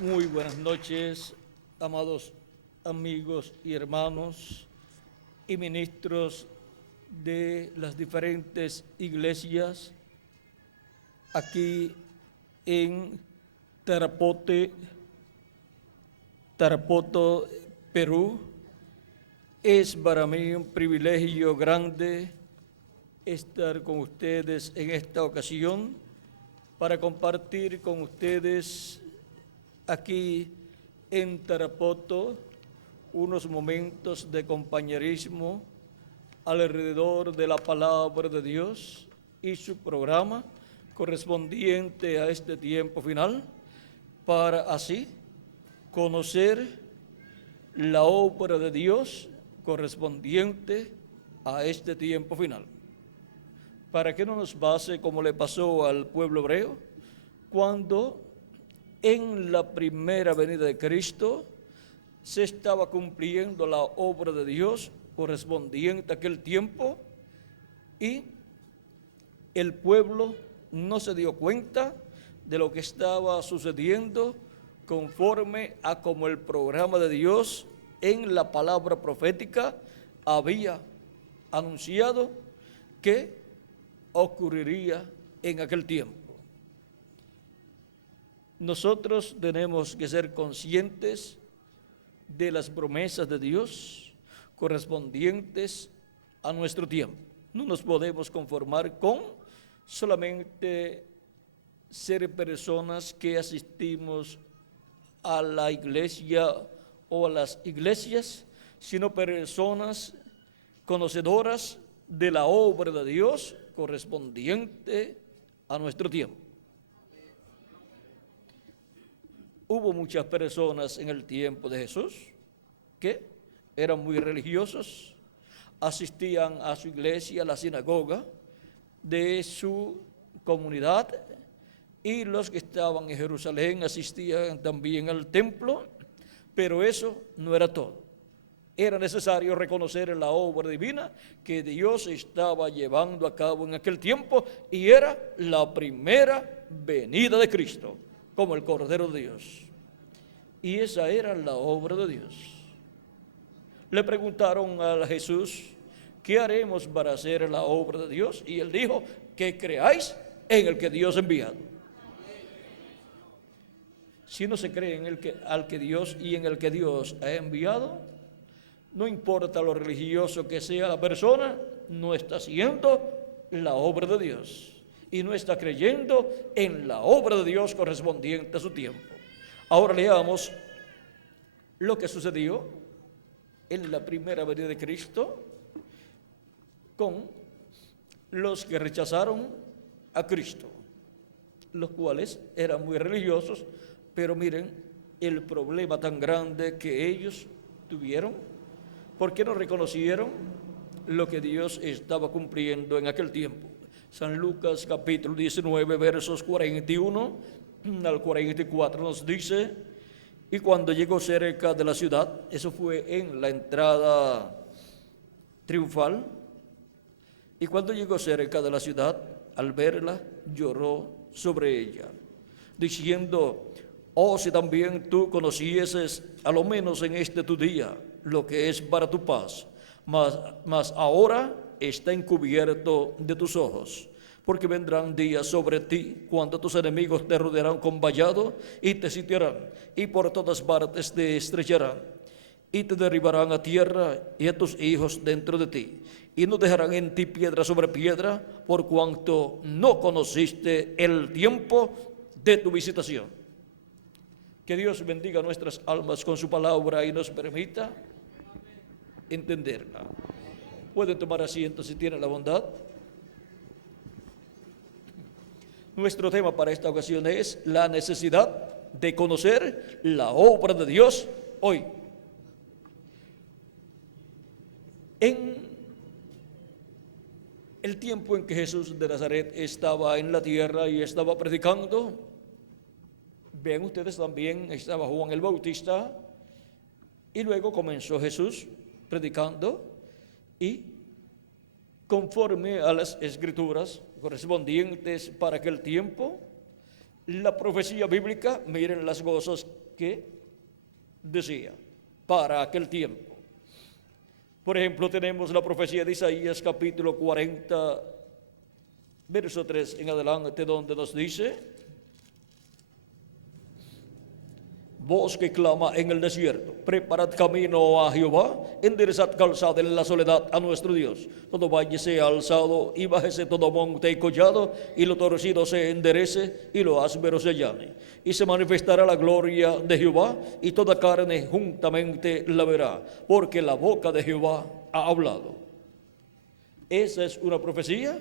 Muy buenas noches, amados amigos y hermanos y ministros de las diferentes iglesias aquí en Tarapoto, Perú. Es para mí un privilegio grande estar con ustedes en esta ocasión para compartir con ustedes aquí en Tarapoto unos momentos de compañerismo alrededor de la palabra de Dios y su programa correspondiente a este tiempo final, para así conocer la obra de Dios correspondiente a este tiempo final. Para que no nos pase como le pasó al pueblo hebreo, cuando en la primera venida de Cristo se estaba cumpliendo la obra de Dios correspondiente a aquel tiempo, y el pueblo no se dio cuenta de lo que estaba sucediendo conforme a como el programa de Dios en la palabra profética había anunciado que ocurriría en aquel tiempo. Nosotros tenemos que ser conscientes de las promesas de Dios correspondientes a nuestro tiempo. No nos podemos conformar con solamente ser personas que asistimos a la iglesia o a las iglesias, sino personas conocedoras de la obra de Dios correspondiente a nuestro tiempo. Hubo muchas personas en el tiempo de Jesús que eran muy religiosos, asistían a su iglesia, a la sinagoga de su comunidad, y los que estaban en Jerusalén asistían también al templo, pero eso no era todo. Era necesario reconocer la obra divina que Dios estaba llevando a cabo en aquel tiempo, y era la primera venida de Cristo como el Cordero de Dios. Y esa era la obra de Dios. Le preguntaron a Jesús: ¿qué haremos para hacer la obra de Dios? Y él dijo: que creáis en el que Dios ha enviado. Si no se cree en al que Dios y en el que Dios ha enviado, no importa lo religioso que sea la persona, no está haciendo la obra de Dios y no está creyendo en la obra de Dios correspondiente a su tiempo. Ahora leamos lo que sucedió en la primera venida de Cristo con los que rechazaron a Cristo, los cuales eran muy religiosos, pero miren el problema tan grande que ellos tuvieron, porque no reconocieron lo que Dios estaba cumpliendo en aquel tiempo. San Lucas capítulo 19 versos 41 al 44 nos dice: y cuando llegó cerca de la ciudad, eso fue en la entrada triunfal, y cuando llegó cerca de la ciudad, al verla, lloró sobre ella, diciendo: oh, si también tú conocieses, a lo menos en este tu día, lo que es para tu paz, mas ahora está encubierto de tus ojos. Porque vendrán días sobre ti cuando tus enemigos te rodearán con vallado y te sitiarán, y por todas partes te estrecharán, y te derribarán a tierra y a tus hijos dentro de ti, y no dejarán en ti piedra sobre piedra, por cuanto no conociste el tiempo de tu visitación. Que Dios bendiga nuestras almas con su palabra y nos permita entenderla. Pueden tomar asiento si tienen la bondad. Nuestro tema para esta ocasión es la necesidad de conocer la obra de Dios hoy. En el tiempo en que Jesús de Nazaret estaba en la tierra y estaba predicando, ven ustedes, también estaba Juan el Bautista, y luego comenzó Jesús predicando, y conforme a las Escrituras correspondientes para aquel tiempo, la profecía bíblica, miren las cosas que decía para aquel tiempo. Por ejemplo, tenemos la profecía de Isaías capítulo 40, verso 3 en adelante, donde nos dice: voz que clama en el desierto, preparad camino a Jehová, enderezad calzada en la soledad a nuestro Dios. Todo valle sea alzado y bájese todo monte y collado, y lo torcido se enderece y lo áspero se llane. Y se manifestará la gloria de Jehová, y toda carne juntamente la verá, porque la boca de Jehová ha hablado. Esa es una profecía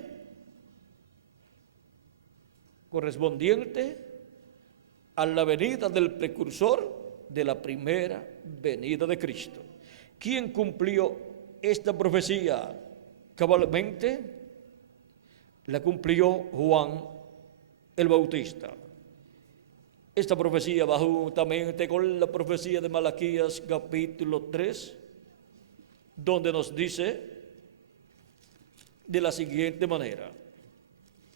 correspondiente a la venida del precursor de la primera venida de Cristo. ¿Quién cumplió esta profecía cabalmente? La cumplió Juan el Bautista. Esta profecía va juntamente con la profecía de Malaquías capítulo 3, donde nos dice de la siguiente manera,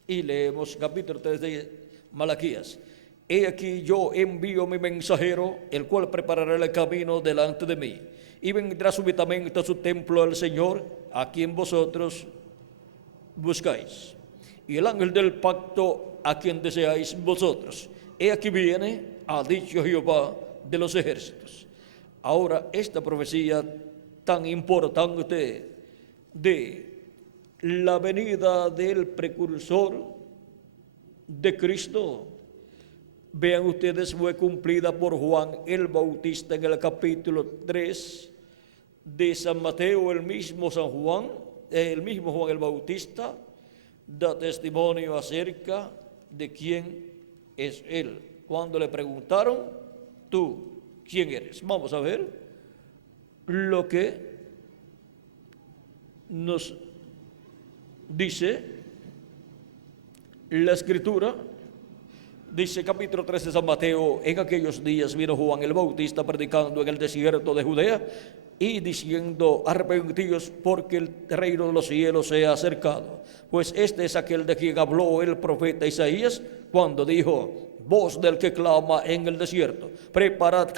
y leemos capítulo 3 de Malaquías: he aquí yo envío mi mensajero, el cual preparará el camino delante de mí, y vendrá súbitamente a su templo el Señor, a quien vosotros buscáis, y el ángel del pacto, a quien deseáis vosotros. He aquí viene, ha dicho Jehová de los ejércitos. Ahora, esta profecía tan importante de la venida del precursor de Cristo, vean ustedes, fue cumplida por Juan el Bautista en el capítulo 3 de San Mateo. El mismo Juan el Bautista da testimonio acerca de quién es él. Cuando le preguntaron: ¿tú quién eres? Vamos a ver lo que nos dice la Escritura. Dice capítulo 3 de San Mateo: en aquellos días vino Juan el Bautista predicando en el desierto de Judea y diciendo: arrepentíos, porque el reino de los cielos se ha acercado. Pues este es aquel de quien habló el profeta Isaías cuando dijo: voz del que clama en el desierto, preparad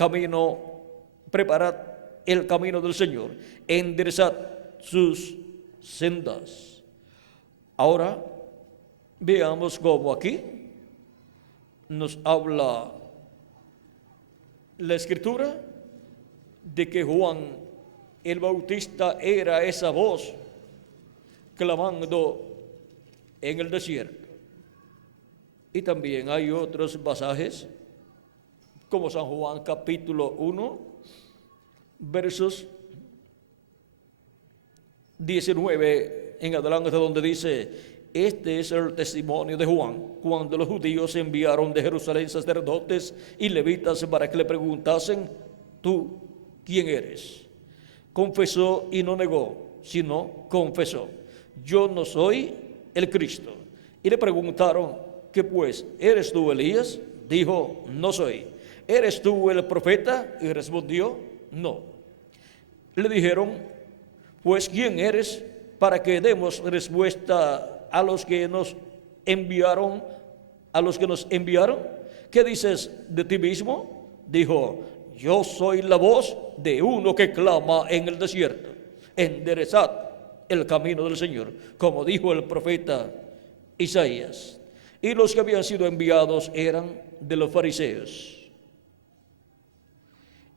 el camino del Señor, enderezad sus sendas. Ahora veamos cómo aquí nos habla la Escritura de que Juan el Bautista era esa voz clamando en el desierto. Y también hay otros pasajes, como San Juan capítulo 1, versos 19 en adelante, donde dice: este es el testimonio de Juan, cuando los judíos enviaron de Jerusalén sacerdotes y levitas para que le preguntasen: ¿tú quién eres? Confesó y no negó, sino confesó: yo no soy el Cristo. Y le preguntaron: ¿qué pues? ¿Eres tú Elías? Dijo: no soy. ¿Eres tú el profeta? Y respondió: no. Le dijeron: pues ¿quién eres? Para que demos respuesta a los que nos enviaron, ¿Qué dices de ti mismo? Dijo: yo soy la voz de uno que clama en el desierto, enderezad el camino del Señor, como dijo el profeta Isaías. Y los que habían sido enviados eran de los fariseos.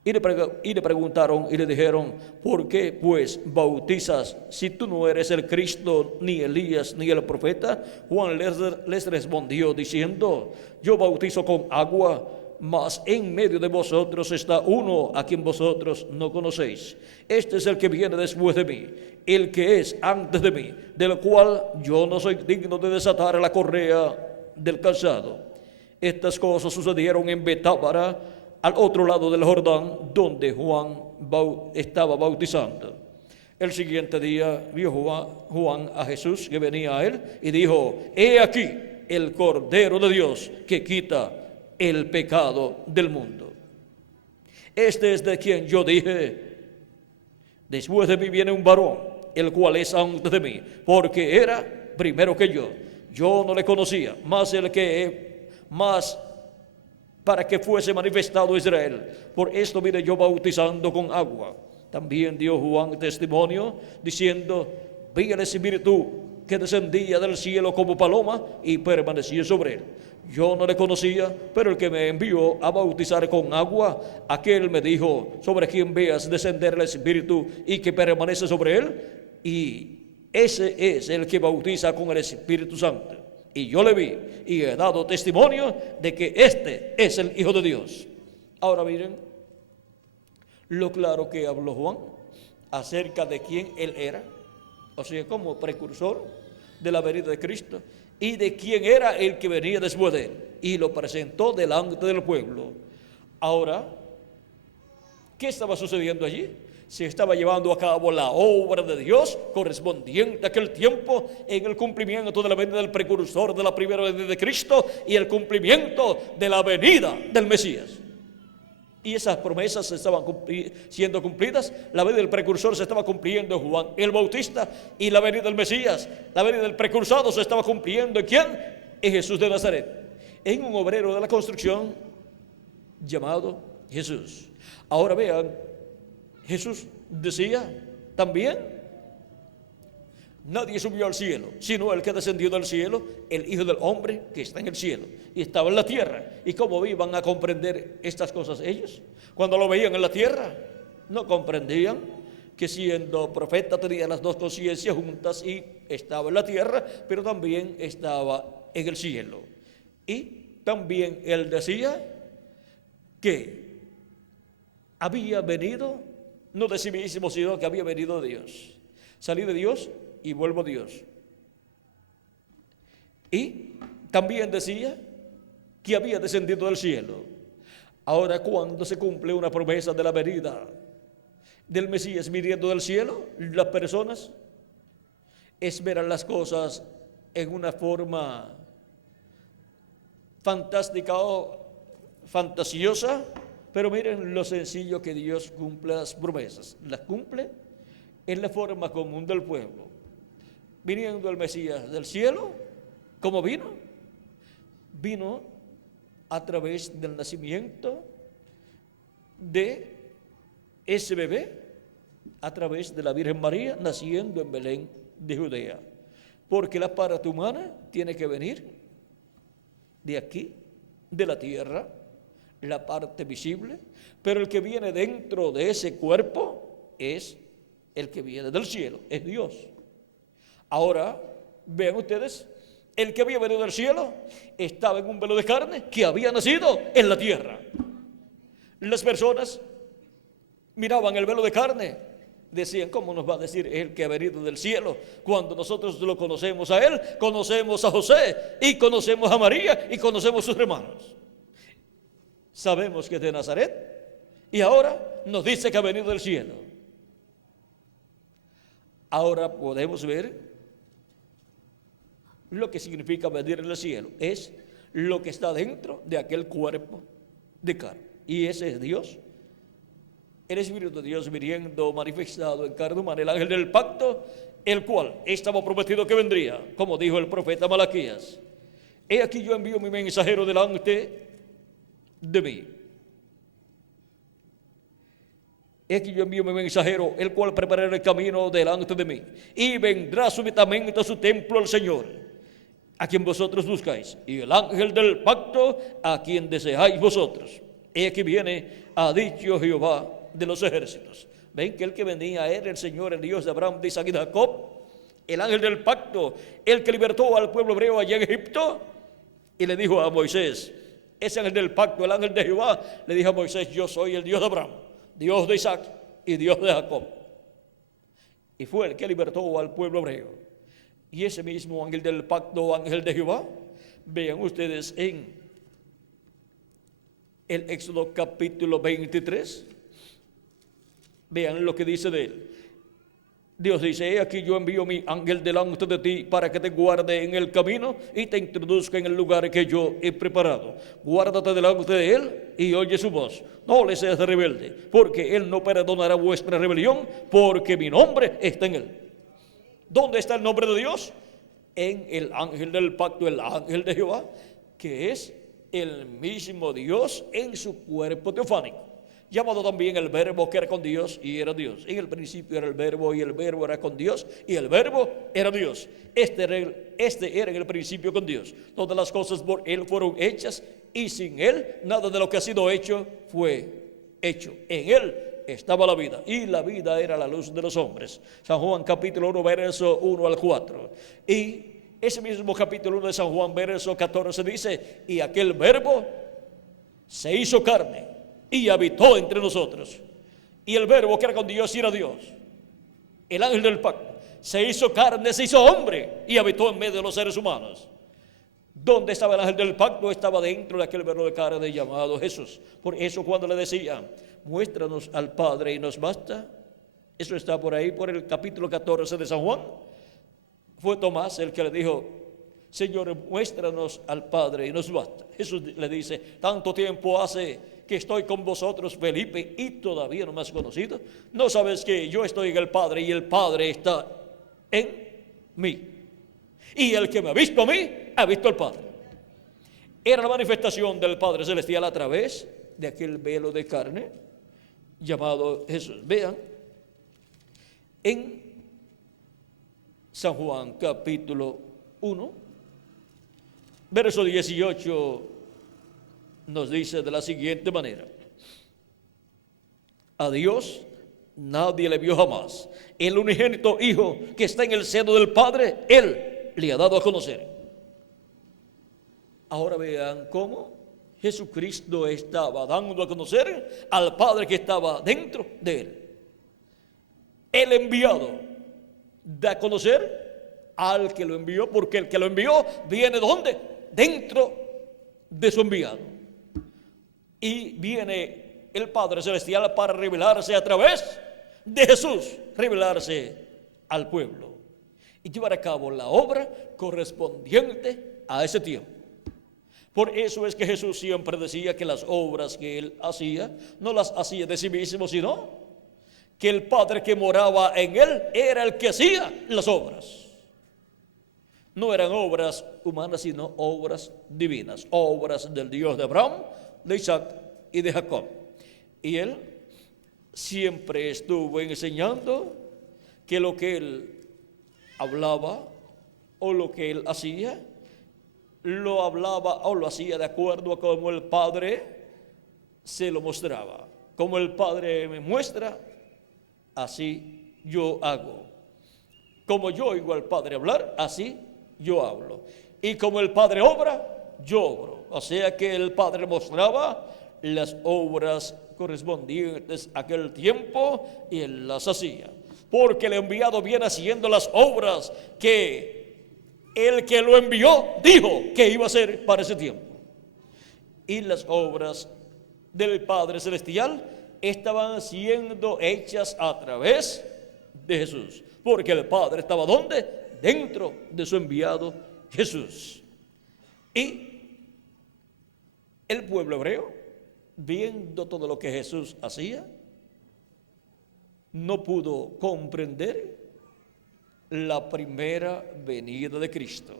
Y le preguntaron y le dijeron: ¿por qué pues bautizas si tú no eres el Cristo, ni Elías, ni el profeta? Juan les respondió diciendo: yo bautizo con agua, mas en medio de vosotros está uno a quien vosotros no conocéis. Este es el que viene después de mí, el que es antes de mí, del cual yo no soy digno de desatar la correa del calzado. Estas cosas sucedieron en Betábara, al otro lado del Jordán, donde Juan estaba bautizando. El siguiente día vio Juan a Jesús que venía a él y dijo: he aquí el Cordero de Dios que quita el pecado del mundo. Este es de quien yo dije: después de mí viene un varón, el cual es antes de mí, porque era primero que yo. Yo no le conocía, mas para que fuese manifestado Israel. Por esto vine yo bautizando con agua. También dio Juan testimonio, diciendo: vi el Espíritu que descendía del cielo como paloma y permanecía sobre él. Yo no le conocía, pero el que me envió a bautizar con agua, aquel me dijo: sobre quien veas descender el Espíritu y que permanece sobre él, y ese es el que bautiza con el Espíritu Santo. Y yo le vi y he dado testimonio de que este es el Hijo de Dios. Ahora miren lo claro que habló Juan acerca de quién él era, o sea, como precursor de la venida de Cristo, y de quién era el que venía después de él, y lo presentó delante del pueblo. Ahora, ¿qué estaba sucediendo allí? Se estaba llevando a cabo la obra de Dios correspondiente a aquel tiempo, en el cumplimiento de la venida del precursor de la primera venida de Cristo y el cumplimiento de la venida del Mesías. Y esas promesas estaban siendo cumplidas. La venida del precursor se estaba cumpliendo en Juan el Bautista, y la venida del Mesías, la venida del precursado, se estaba cumpliendo ¿en quién? En Jesús de Nazaret, en un obrero de la construcción llamado Jesús. Ahora vean, Jesús decía también: nadie subió al cielo, sino el que descendió del cielo, el Hijo del Hombre que está en el cielo y estaba en la tierra. ¿Y cómo iban a comprender estas cosas ellos? Cuando lo veían en la tierra, no comprendían que siendo profeta tenía las dos conciencias juntas, y estaba en la tierra, pero también estaba en el cielo. Y también él decía que había venido, no de sí mismo, sino que había venido de Dios. Salí de Dios y vuelvo a Dios. Y también decía que había descendido del cielo. Ahora, cuando se cumple una promesa de la venida del Mesías viniendo del cielo, las personas esperan las cosas en una forma fantástica o fantasiosa, pero miren lo sencillo que Dios cumple las promesas. Las cumple en la forma común del pueblo. Viniendo el Mesías del cielo, ¿cómo vino? Vino a través del nacimiento de ese bebé, a través de la Virgen María, naciendo en Belén de Judea. Porque la parte humana tiene que venir de aquí, de la tierra, la parte visible, pero el que viene dentro de ese cuerpo es el que viene del cielo, es Dios. Ahora, vean ustedes, el que había venido del cielo estaba en un velo de carne que había nacido en la tierra. Las personas miraban el velo de carne, decían: ¿cómo nos va a decir el que ha venido del cielo cuando nosotros lo conocemos a él, conocemos a José y conocemos a María y conocemos a sus hermanos? Sabemos que es de Nazaret y ahora nos dice que ha venido del cielo. Ahora podemos ver lo que significa venir del cielo. Es lo que está dentro de aquel cuerpo de carne, y ese es Dios, el Espíritu de Dios viniendo manifestado en carne humana, el ángel del pacto, el cual estaba prometido que vendría, como dijo el profeta Malaquías: he aquí yo envío mi mensajero delante de mí. He aquí yo envío mi mensajero, el cual preparará el camino delante de mí, y vendrá súbitamente a su templo el Señor, a quien vosotros buscáis, y el ángel del pacto, a quien deseáis vosotros. He aquí viene, ha dicho Jehová de los ejércitos. Ven que el que venía era el Señor, el Dios de Abraham, de Isaac y de Jacob, el ángel del pacto, el que libertó al pueblo hebreo allá en Egipto, y le dijo a Moisés, ese ángel del pacto, el ángel de Jehová, le dijo a Moisés: yo soy el Dios de Abraham, Dios de Isaac y Dios de Jacob. Y fue el que libertó al pueblo hebreo. Y ese mismo ángel del pacto, ángel de Jehová, vean ustedes en el Éxodo capítulo 23, vean lo que dice de él. Dios dice: he aquí yo envío mi ángel delante de ti para que te guarde en el camino y te introduzca en el lugar que yo he preparado. Guárdate delante de él y oye su voz. No le seas rebelde, porque él no perdonará vuestra rebelión, porque mi nombre está en él. ¿Dónde está el nombre de Dios? En el ángel del pacto, el ángel de Jehová, que es el mismo Dios en su cuerpo teofánico, llamado también el Verbo, que era con Dios y era Dios. En el principio era el Verbo, y el Verbo era con Dios, y el Verbo era Dios. Este era en el principio con Dios. Todas las cosas por Él fueron hechas, y sin Él nada de lo que ha sido hecho fue hecho. En Él estaba la vida, y la vida era la luz de los hombres. San Juan capítulo 1, verso 1 al 4. Y ese mismo capítulo 1 de San Juan, verso 14 dice: y aquel Verbo se hizo carne y habitó entre nosotros. Y el Verbo, que era con Dios y era Dios, el ángel del pacto, se hizo carne, se hizo hombre y habitó en medio de los seres humanos. ¿Dónde estaba el ángel del pacto? Estaba dentro de aquel Verbo de carne llamado Jesús. Por eso cuando le decía: muéstranos al Padre y nos basta, eso está por ahí, por el capítulo 14 de San Juan. Fue Tomás el que le dijo: Señor, muéstranos al Padre y nos basta. Jesús le dice: tanto tiempo hace que estoy con vosotros, Felipe, y todavía no me has conocido. ¿No sabes que yo estoy en el Padre y el Padre está en mí? Y el que me ha visto a mí, ha visto al Padre. Era la manifestación del Padre Celestial a través de aquel velo de carne llamado Jesús. Vean, en San Juan capítulo 1, verso 18, nos dice de la siguiente manera: a Dios nadie le vio jamás. El unigénito Hijo que está en el seno del Padre, Él le ha dado a conocer. Ahora vean cómo Jesucristo estaba dando a conocer al Padre que estaba dentro de Él. El enviado da a conocer al que lo envió, porque el que lo envió viene ¿dónde? Dentro de su enviado. Y viene el Padre Celestial para revelarse a través de Jesús, revelarse al pueblo y llevar a cabo la obra correspondiente a ese tiempo. Por eso es que Jesús siempre decía que las obras que Él hacía, no las hacía de sí mismo, sino que el Padre que moraba en Él era el que hacía las obras. No eran obras humanas, sino obras divinas, obras del Dios de Abraham, de Isaac y de Jacob. Y Él siempre estuvo enseñando que lo que Él hablaba o lo que Él hacía, lo hablaba o lo hacía de acuerdo a como el Padre se lo mostraba. Como el Padre me muestra, así yo hago. Como yo oigo al Padre hablar, así yo hablo. Y como el Padre obra, yo obro. O sea que el Padre mostraba las obras correspondientes a aquel tiempo y Él las hacía. Porque el enviado viene haciendo las obras que el que lo envió dijo que iba a hacer para ese tiempo. Y las obras del Padre Celestial estaban siendo hechas a través de Jesús. Porque el Padre estaba ¿dónde? Dentro de su enviado Jesús. Y el pueblo hebreo, viendo todo lo que Jesús hacía, no pudo comprender la primera venida de Cristo,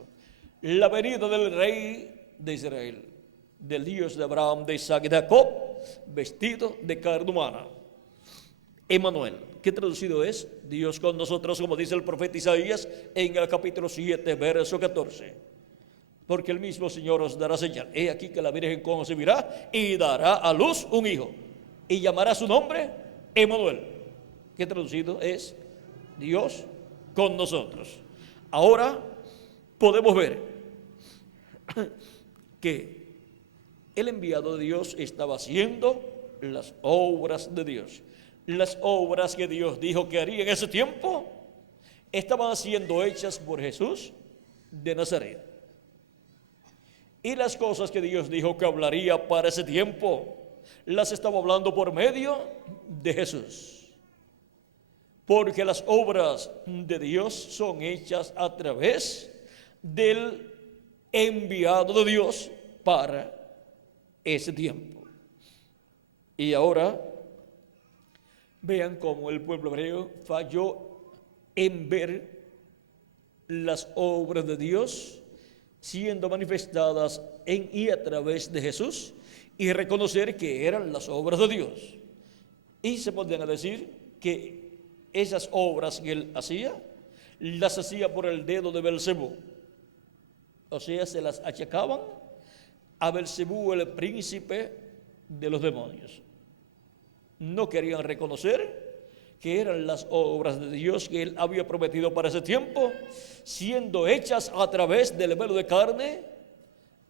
la venida del Rey de Israel, del Dios de Abraham, de Isaac y de Jacob, vestido de carne humana. Emmanuel, que traducido es Dios con nosotros, como dice el profeta Isaías en el capítulo 7, verso 14. Porque el mismo Señor os dará señal. He aquí que la Virgen concebirá y dará a luz un hijo, y llamará su nombre Emmanuel, que traducido es Dios con nosotros. Ahora podemos ver que el enviado de Dios estaba haciendo las obras de Dios. Las obras que Dios dijo que haría en ese tiempo estaban siendo hechas por Jesús de Nazaret. Y las cosas que Dios dijo que hablaría para ese tiempo, las estaba hablando por medio de Jesús. Porque las obras de Dios son hechas a través del enviado de Dios para ese tiempo. Y ahora vean cómo el pueblo hebreo falló en ver las obras de Dios siendo manifestadas en y a través de Jesús y reconocer que eran las obras de Dios. Y se podían decir que esas obras que él hacía, las hacía por el dedo de Belcebú. O sea, se las achacaban a Belcebú, el príncipe de los demonios. No querían reconocer que eran las obras de Dios que él había prometido para ese tiempo, siendo hechas a través del velo de carne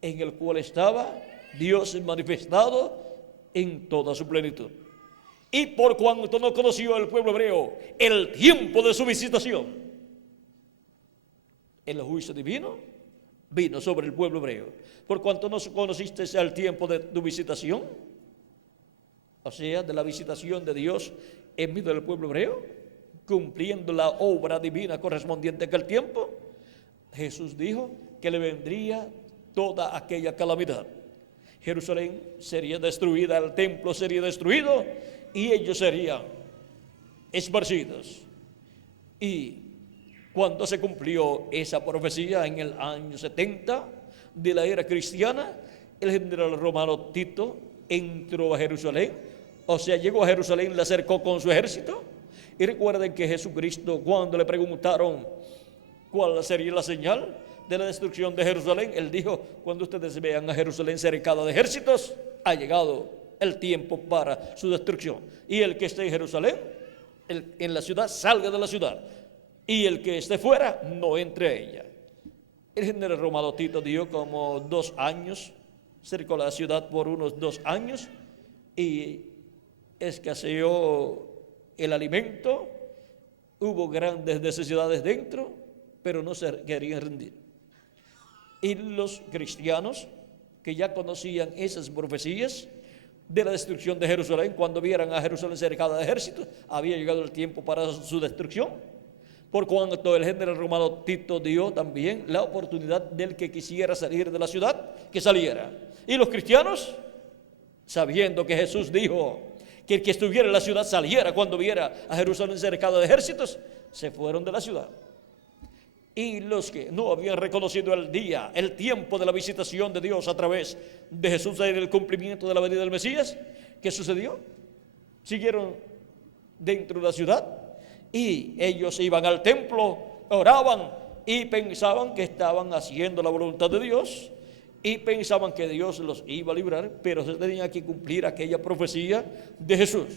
en el cual estaba Dios manifestado en toda su plenitud. Y por cuanto no conoció el pueblo hebreo el tiempo de su visitación, el juicio divino vino sobre el pueblo hebreo. Por cuanto no conociste el tiempo de tu visitación, o sea, de la visitación de Dios en medio del pueblo hebreo, cumpliendo la obra divina correspondiente a aquel tiempo, Jesús dijo que le vendría toda aquella calamidad. Jerusalén sería destruida, el templo sería destruido y ellos serían esparcidos. Y cuando se cumplió esa profecía en el año 70 de la era cristiana, el general romano Tito entró a Jerusalén, o sea, llegó a Jerusalén, le acercó con su ejército. Y recuerden que Jesucristo, cuando le preguntaron cuál sería la señal de la destrucción de Jerusalén, él dijo: cuando ustedes vean a Jerusalén cercada de ejércitos, ha llegado el tiempo para su destrucción. Y el que esté en Jerusalén, en la ciudad, salga de la ciudad, y el que esté fuera, no entre a ella. El general romano Tito dio como 2 años, cercó la ciudad por unos 2 años, y escaseó el alimento, hubo grandes necesidades dentro, pero no se querían rendir. Y los cristianos que ya conocían esas profecías de la destrucción de Jerusalén, cuando vieran a Jerusalén cercada de ejércitos, había llegado el tiempo para su destrucción. Por cuanto el general romano Tito dio también la oportunidad del que quisiera salir de la ciudad, que saliera. Y los cristianos, sabiendo que Jesús dijo que el que estuviera en la ciudad saliera cuando viera a Jerusalén cercada de ejércitos, se fueron de la ciudad. Y los que no habían reconocido el día, el tiempo de la visitación de Dios a través de Jesús en el cumplimiento de la venida del Mesías, ¿qué sucedió? Siguieron dentro de la ciudad y ellos iban al templo, oraban y pensaban que estaban haciendo la voluntad de Dios y pensaban que Dios los iba a librar, pero se tenía que cumplir aquella profecía de Jesús.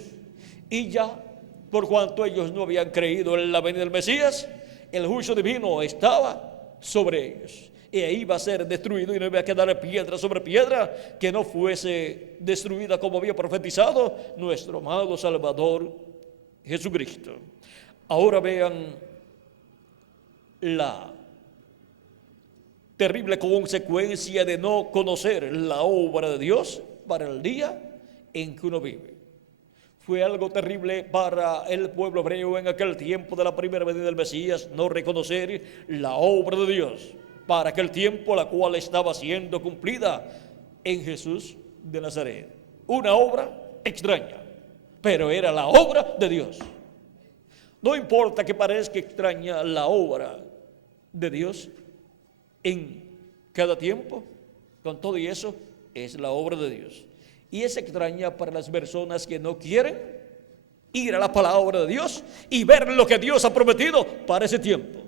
Y ya, por cuanto ellos no habían creído en la venida del Mesías, el juicio divino estaba sobre ellos. Y iba a ser destruido y no iba a quedar piedra sobre piedra que no fuese destruida como había profetizado nuestro amado Salvador Jesucristo. Ahora vean la terrible consecuencia de no conocer la obra de Dios para el día en que uno vive. Fue algo terrible para el pueblo hebreo en aquel tiempo de la primera venida del Mesías no reconocer la obra de Dios para aquel tiempo, la cual estaba siendo cumplida en Jesús de Nazaret. Una obra extraña, pero era la obra de Dios. No importa que parezca extraña la obra de Dios en cada tiempo, con todo y eso es la obra de Dios. Y es extraña para las personas que no quieren ir a la palabra de Dios y ver lo que Dios ha prometido para ese tiempo.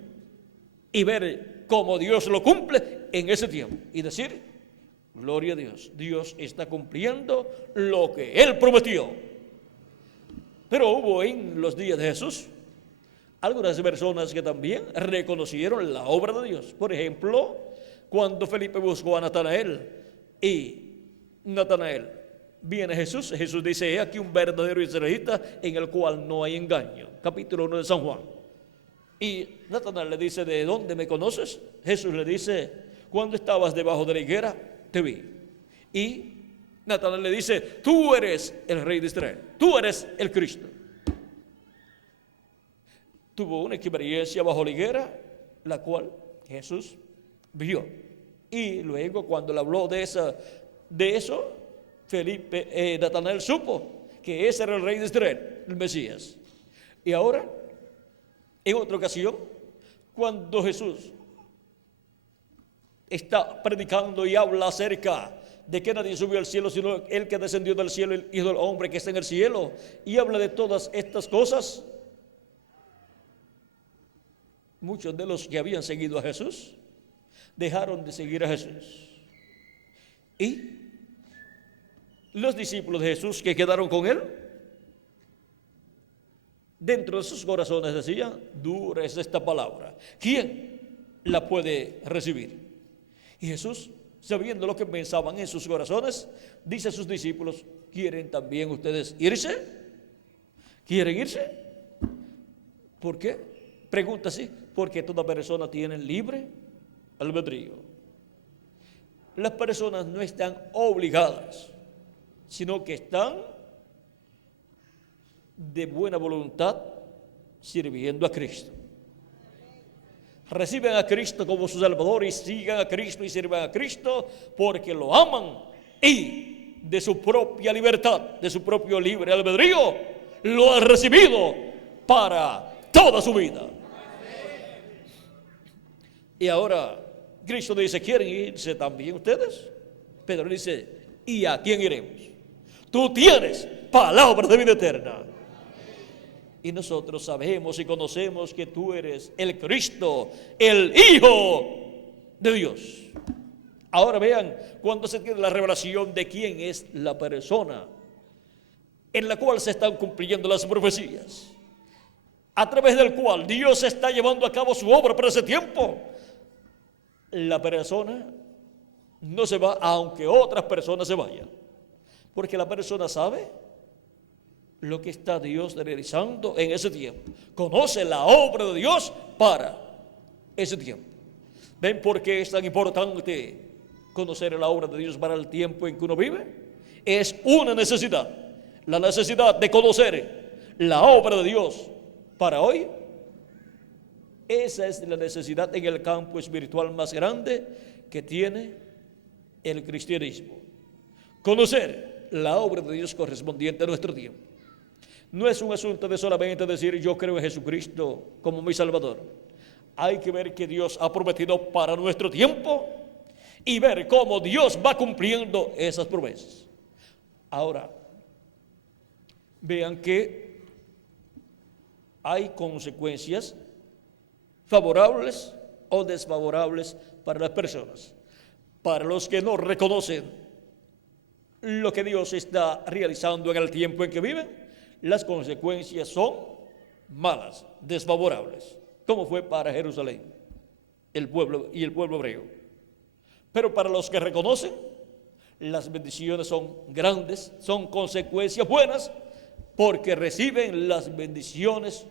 Y ver cómo Dios lo cumple en ese tiempo. Y decir: gloria a Dios, Dios está cumpliendo lo que Él prometió. Pero hubo en los días de Jesús algunas personas que también reconocieron la obra de Dios. Por ejemplo, cuando Felipe buscó a Natanael y Natanael viene Jesús, Jesús dice: he aquí un verdadero israelita en el cual no hay engaño. Capítulo 1 de San Juan. Y Natanael le dice: ¿de dónde me conoces? Jesús le dice: cuando estabas debajo de la higuera, te vi. Y Natanael le dice: tú eres el rey de Israel, tú eres el Cristo. Tuvo una experiencia bajo la higuera, la cual Jesús vio. Y luego, cuando le habló de eso, Natanael supo que ese era el rey de Israel, el Mesías. Y ahora, en otra ocasión, cuando Jesús está predicando y habla acerca de que nadie subió al cielo, sino el que descendió del cielo, el Hijo del Hombre que está en el cielo, y habla de todas estas cosas, muchos de los que habían seguido a Jesús dejaron de seguir a Jesús. Y los discípulos de Jesús que quedaron con él, dentro de sus corazones decían: dura es esta palabra, ¿quién la puede recibir? Y Jesús, sabiendo lo que pensaban en sus corazones, dice a sus discípulos: ¿quieren también ustedes irse? ¿Quieren irse? ¿Por qué? Pregunta así: porque toda persona tiene libre albedrío. Las personas no están obligadas, sino que están de buena voluntad sirviendo a Cristo. Reciben a Cristo como su Salvador y sigan a Cristo y sirvan a Cristo porque lo aman, y de su propia libertad, de su propio libre albedrío, lo han recibido para toda su vida. Y ahora Cristo dice: ¿quieren irse también ustedes? Pedro dice: ¿y a quién iremos? Tú tienes palabra de vida eterna. Y nosotros sabemos y conocemos que tú eres el Cristo, el Hijo de Dios. Ahora vean, cuando se tiene la revelación de quién es la persona en la cual se están cumpliendo las profecías, a través del cual Dios está llevando a cabo su obra para ese tiempo, la persona no se va aunque otras personas se vayan, porque la persona sabe lo que está Dios realizando en ese tiempo, conoce la obra de Dios para ese tiempo. ¿Ven por qué es tan importante conocer la obra de Dios para el tiempo en que uno vive? Es una necesidad, la necesidad de conocer la obra de Dios para hoy. Esa es la necesidad en el campo espiritual más grande que tiene el cristianismo. Conocer la obra de Dios correspondiente a nuestro tiempo. No es un asunto de solamente decir: yo creo en Jesucristo como mi Salvador. Hay que ver que Dios ha prometido para nuestro tiempo y ver cómo Dios va cumpliendo esas promesas. Ahora, vean que hay consecuencias favorables o desfavorables para las personas. Para los que no reconocen lo que Dios está realizando en el tiempo en que viven, las consecuencias son malas, desfavorables, como fue para Jerusalén, el pueblo hebreo. Pero para los que reconocen, las bendiciones son grandes, son consecuencias buenas, porque reciben las bendiciones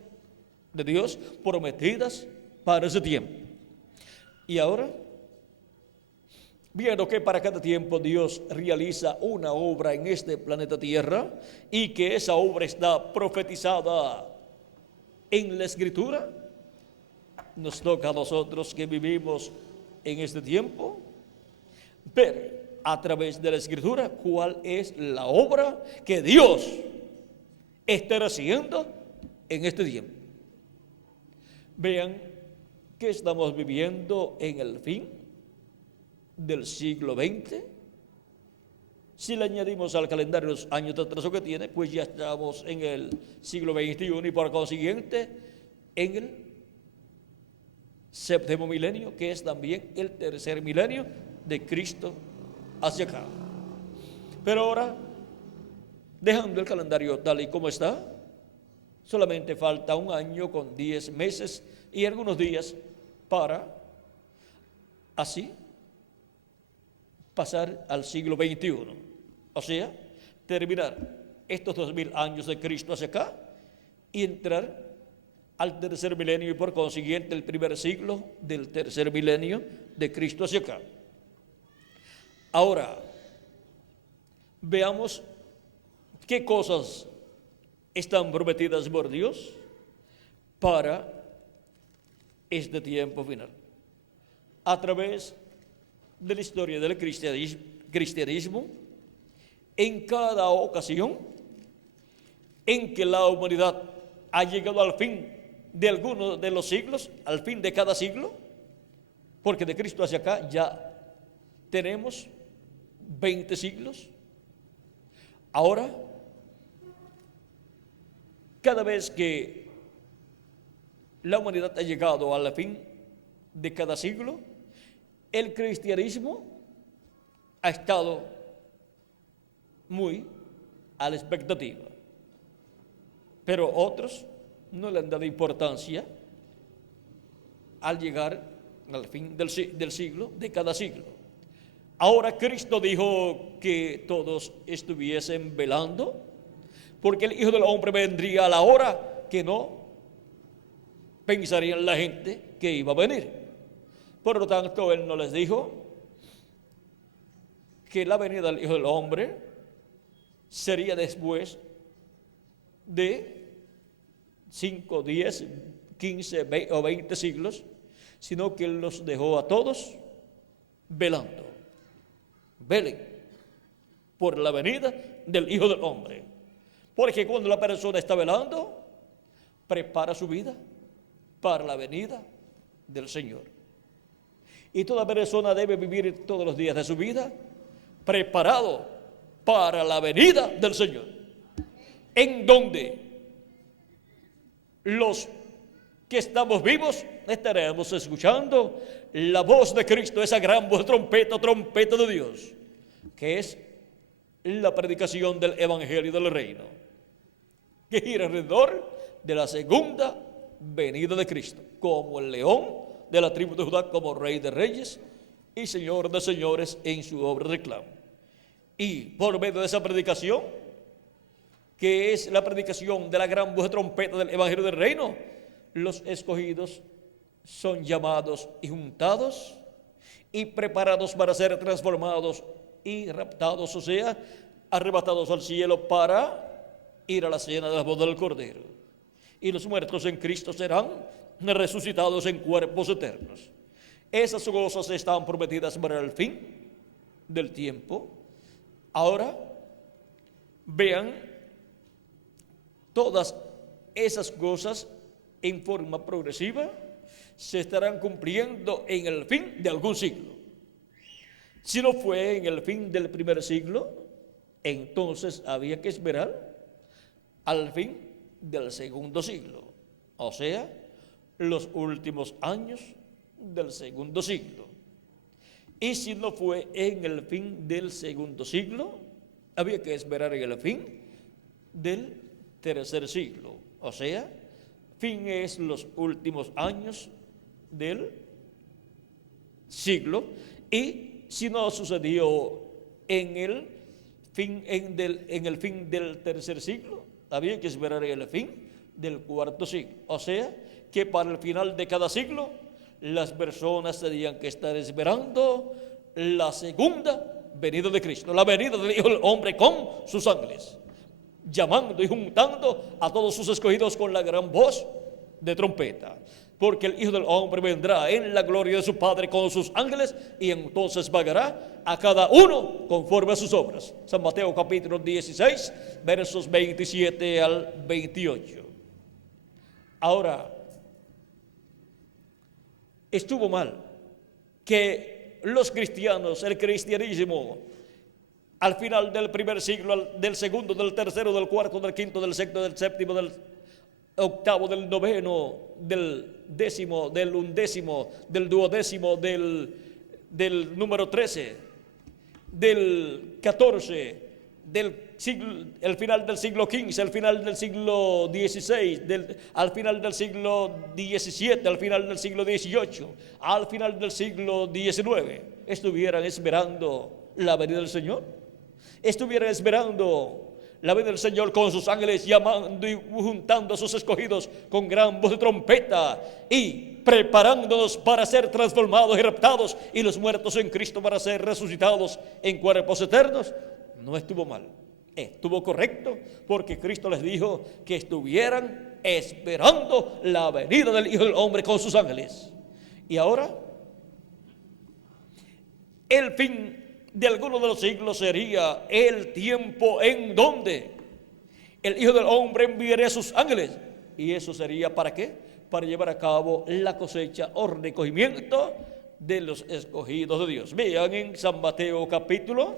de Dios prometidas para ese tiempo. Y ahora, viendo que para cada tiempo Dios realiza una obra en este planeta Tierra y que esa obra está profetizada en la Escritura, nos toca a nosotros que vivimos en este tiempo ver a través de la Escritura cuál es la obra que Dios está haciendo en este tiempo. Vean que estamos viviendo en el fin del siglo XX. Si le añadimos al calendario los años de atraso que tiene, pues ya estamos en el siglo XXI y por consiguiente en el séptimo milenio, que es también el tercer milenio de Cristo hacia acá. Pero ahora, dejando el calendario tal y como está, solamente falta un año con 10 meses y algunos días para así pasar al siglo XXI, o sea, terminar estos 2000 años de Cristo hacia acá y entrar al tercer milenio y por consiguiente el primer siglo del tercer milenio de Cristo hacia acá. Ahora, veamos qué cosas están prometidas por Dios para este tiempo final. A través de la historia del cristianismo, en cada ocasión en que la humanidad ha llegado al fin de alguno de los siglos, al fin de cada siglo, porque de Cristo hacia acá ya tenemos 20 siglos. Ahora, cada vez que la humanidad ha llegado al fin de cada siglo, el cristianismo ha estado muy a la expectativa, pero otros no le han dado importancia al llegar al fin del siglo, de cada siglo. Ahora Cristo dijo que todos estuviesen velando, porque el Hijo del Hombre vendría a la hora que no pensaría la gente que iba a venir. Por lo tanto, Él no les dijo que la venida del Hijo del Hombre sería después de 5, 10, 15 o 20 siglos, sino que Él los dejó a todos velando. Velen por la venida del Hijo del Hombre. Porque cuando la persona está velando, prepara su vida para la venida del Señor. Y toda persona debe vivir todos los días de su vida preparado para la venida del Señor, en donde los que estamos vivos estaremos escuchando la voz de Cristo, esa gran voz, trompeta de Dios, que es la predicación del Evangelio del Reino, que gira alrededor de la segunda venida de Cristo, como el león de la tribu de Judá, como Rey de Reyes y Señor de Señores en su obra de reclamo. Y por medio de esa predicación, que es la predicación de la gran voz de trompeta del Evangelio del Reino, los escogidos son llamados y juntados y preparados para ser transformados y raptados, o sea, arrebatados al cielo para ir a la cena de la boda del Cordero. Y los muertos en Cristo serán resucitados en cuerpos eternos. Esas cosas están prometidas para el fin del tiempo. Ahora, vean, todas esas cosas en forma progresiva se estarán cumpliendo en el fin de algún siglo. Si no fue en el fin del primer siglo, entonces había que esperar al fin del segundo siglo, o sea, los últimos años del segundo siglo. Y si no fue en el fin del segundo siglo, había que esperar en el fin del tercer siglo, o sea, fin es los últimos años del siglo. Y si no sucedió en el fin del tercer siglo, había que esperar en el fin del cuarto siglo, o sea, que para el final de cada siglo las personas tenían que estar esperando la segunda venida de Cristo, la venida del Hijo del Hombre con sus ángeles, llamando y juntando a todos sus escogidos con la gran voz de trompeta, porque el Hijo del Hombre vendrá en la gloria de su Padre con sus ángeles y entonces pagará a cada uno conforme a sus obras. San Mateo capítulo 16, versos 27 al 28. Ahora, estuvo mal que los cristianos, el cristianismo, al final del primer siglo, del segundo, del tercero, del cuarto, del quinto, del sexto, del séptimo, del octavo, del noveno, del décimo, del undécimo, del duodécimo, del número 13, del 14, el final del siglo XV, al final del siglo XVI, al final del siglo XVII, al final del siglo XVIII, al final del siglo XIX, estuvieran esperando la venida del Señor, estuvieran esperando la venida del Señor con sus ángeles, llamando y juntando a sus escogidos con gran voz de trompeta y preparándonos para ser transformados y raptados, y los muertos en Cristo para ser resucitados en cuerpos eternos. No estuvo mal, estuvo correcto, porque Cristo les dijo que estuvieran esperando la venida del Hijo del Hombre con sus ángeles. Y ahora, el fin de alguno de los siglos sería el tiempo en donde el Hijo del Hombre enviaría a sus ángeles. ¿Y eso sería para qué? Para llevar a cabo la cosecha o recogimiento de los escogidos de Dios. Vean en San Mateo capítulo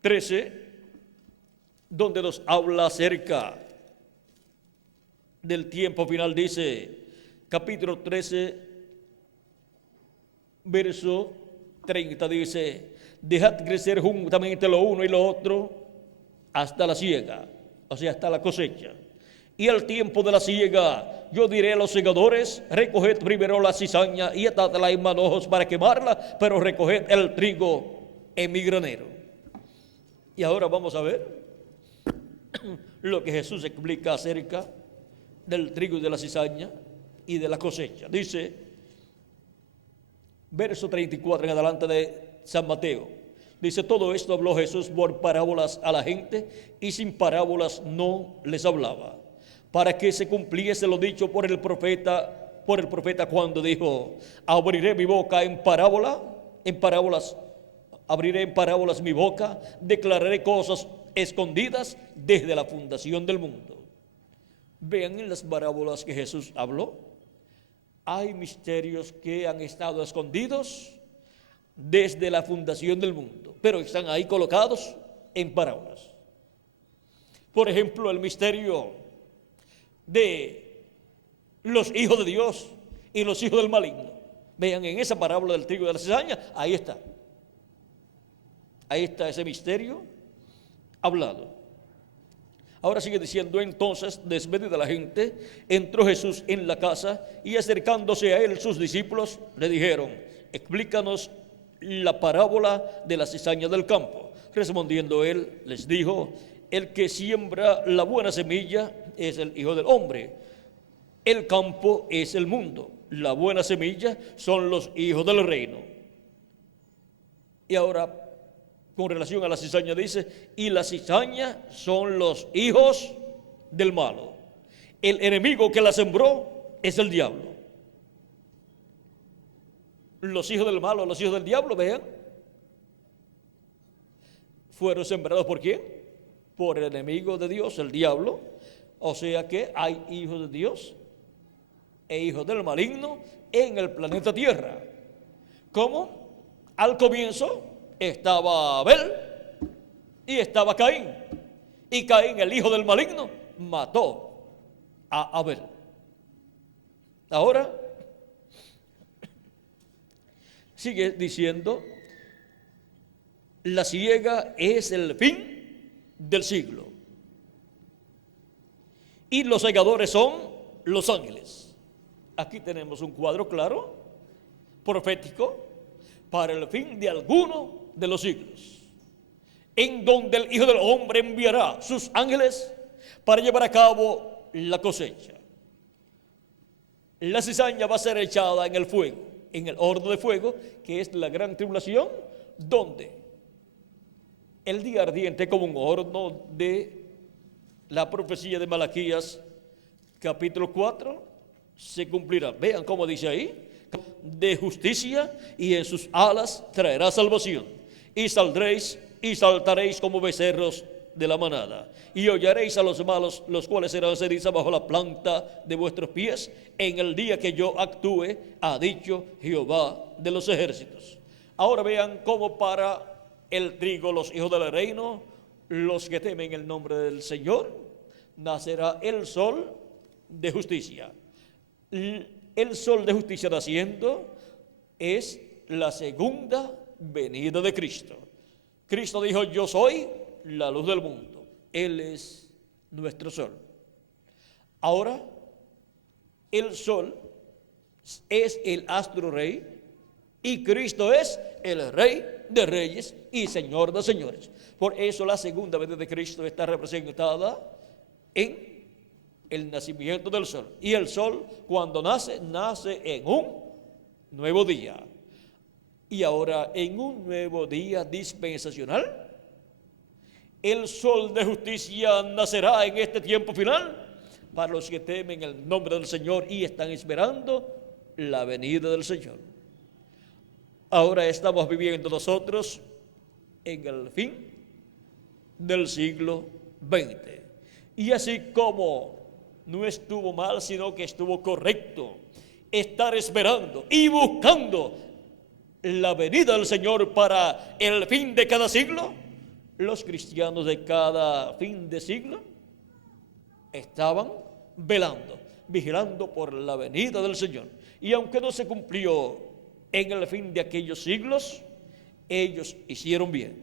13, donde nos habla acerca del tiempo final. Dice, capítulo 13, verso 30, dice: dejad crecer juntamente lo uno y lo otro hasta la siega, o sea, hasta la cosecha. Y al tiempo de la siega, yo diré a los segadores: recoged primero la cizaña y atadla en manojos para quemarla, pero recoged el trigo en mi granero. Y ahora vamos a ver lo que Jesús explica acerca del trigo y de la cizaña y de la cosecha. Dice, verso 34 en adelante de San Mateo, dice: todo esto habló Jesús por parábolas a la gente, y sin parábolas no les hablaba, para que se cumpliese lo dicho por el profeta cuando dijo: abriré mi boca en parábolas, abriré en parábolas mi boca, declararé cosas escondidas desde la fundación del mundo. Vean en las parábolas que Jesús habló, hay misterios que han estado escondidos desde la fundación del mundo, pero están ahí colocados en parábolas. Por ejemplo, el misterio de los hijos de Dios y los hijos del maligno. Vean en esa parábola del trigo y de la cizaña, ahí está ese misterio hablado. Ahora sigue diciendo: entonces, despedida la gente, entró Jesús en la casa, y acercándose a él sus discípulos le dijeron: explícanos la parábola de la cizaña del campo. Respondiendo él, les dijo: el que siembra la buena semilla es el Hijo del Hombre. El campo es el mundo. La buena semilla son los hijos del reino. Y ahora, con relación a la cizaña, dice: y la cizaña son los hijos del malo. El enemigo que la sembró es el diablo. Los hijos del malo, los hijos del diablo, vean, fueron sembrados ¿por quién? Por el enemigo de Dios, el diablo. O sea que hay hijos de Dios e hijos del maligno en el planeta Tierra. ¿Cómo? Al comienzo estaba Abel y estaba Caín. Y Caín, el hijo del maligno, mató a Abel. Ahora sigue diciendo: la siega es el fin del siglo, y los segadores son los ángeles. Aquí tenemos un cuadro claro, profético, para el fin de alguno de los siglos, en donde el Hijo del Hombre enviará sus ángeles para llevar a cabo la cosecha. La cizaña va a ser echada en el fuego, en el horno de fuego, que es la gran tribulación, donde el día ardiente, como un horno de la profecía de Malaquías, capítulo 4, se cumplirá. Vean cómo dice ahí: de justicia, y en sus alas traerá salvación, y saldréis y saltaréis como becerros de la manada, y hollaréis a los malos, los cuales serán ceniza bajo la planta de vuestros pies, en el día que yo actúe, ha dicho Jehová de los ejércitos. Ahora vean cómo para el trigo, los hijos del reino, los que temen el nombre del Señor, nacerá el sol de justicia. El sol de justicia naciendo es la segunda venida de Cristo. Cristo dijo: yo soy la luz del mundo. Él es nuestro sol. Ahora, el sol es el astro rey, y Cristo es el Rey de reyes y Señor de señores. Por eso la segunda venida de Cristo está representada en el nacimiento del sol. Y el sol, cuando nace, nace en un nuevo día. Y ahora, en un nuevo día dispensacional, el sol de justicia nacerá en este tiempo final para los que temen el nombre del Señor y están esperando la venida del Señor. Ahora estamos viviendo nosotros en el fin del siglo XX. Y así como no estuvo mal, sino que estuvo correcto estar esperando y buscando la venida del Señor para el fin de cada siglo, los cristianos de cada fin de siglo estaban velando, vigilando por la venida del Señor. Y aunque no se cumplió en el fin de aquellos siglos, ellos hicieron bien,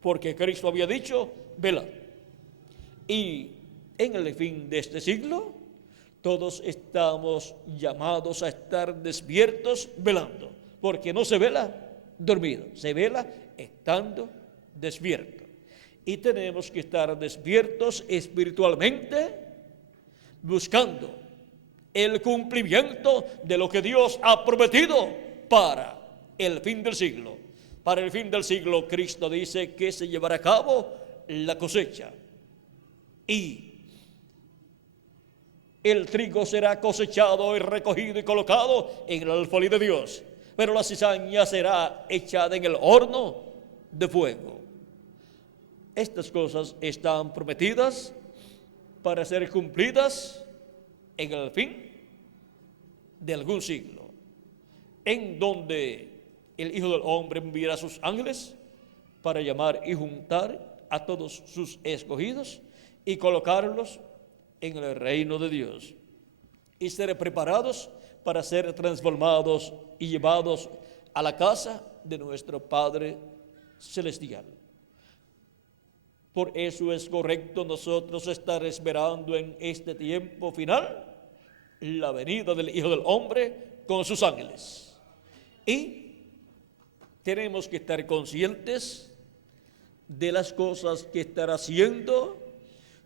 porque Cristo había dicho, velad. Y en el fin de este siglo, todos estamos llamados a estar despiertos velando, porque no se vela dormido, se vela estando despierto. Y tenemos que estar despiertos espiritualmente, buscando el cumplimiento de lo que Dios ha prometido para el fin del siglo. Para el fin del siglo, Cristo dice que se llevará a cabo la cosecha y el trigo será cosechado y recogido y colocado en el alfolí de Dios, pero la cizaña será echada en el horno de fuego. Estas cosas están prometidas para ser cumplidas en el fin de algún siglo, en donde el Hijo del Hombre enviará a sus ángeles para llamar y juntar a todos sus escogidos y colocarlos en el reino de Dios, y ser preparados para ser transformados y llevados a la casa de nuestro Padre Celestial. Por eso es correcto nosotros estar esperando en este tiempo final la venida del Hijo del Hombre con sus ángeles. Y tenemos que estar conscientes de las cosas que estará haciendo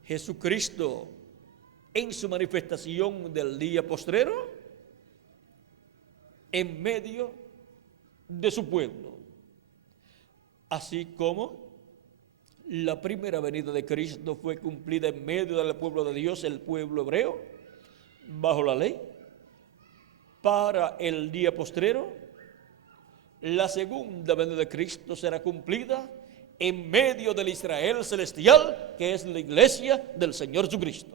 Jesucristo en su manifestación del día postrero en medio de su pueblo. Así como la primera venida de Cristo fue cumplida en medio del pueblo de Dios, el pueblo hebreo, bajo la ley, para el día postrero, la segunda venida de Cristo será cumplida en medio del Israel celestial, que es la iglesia del Señor Jesucristo.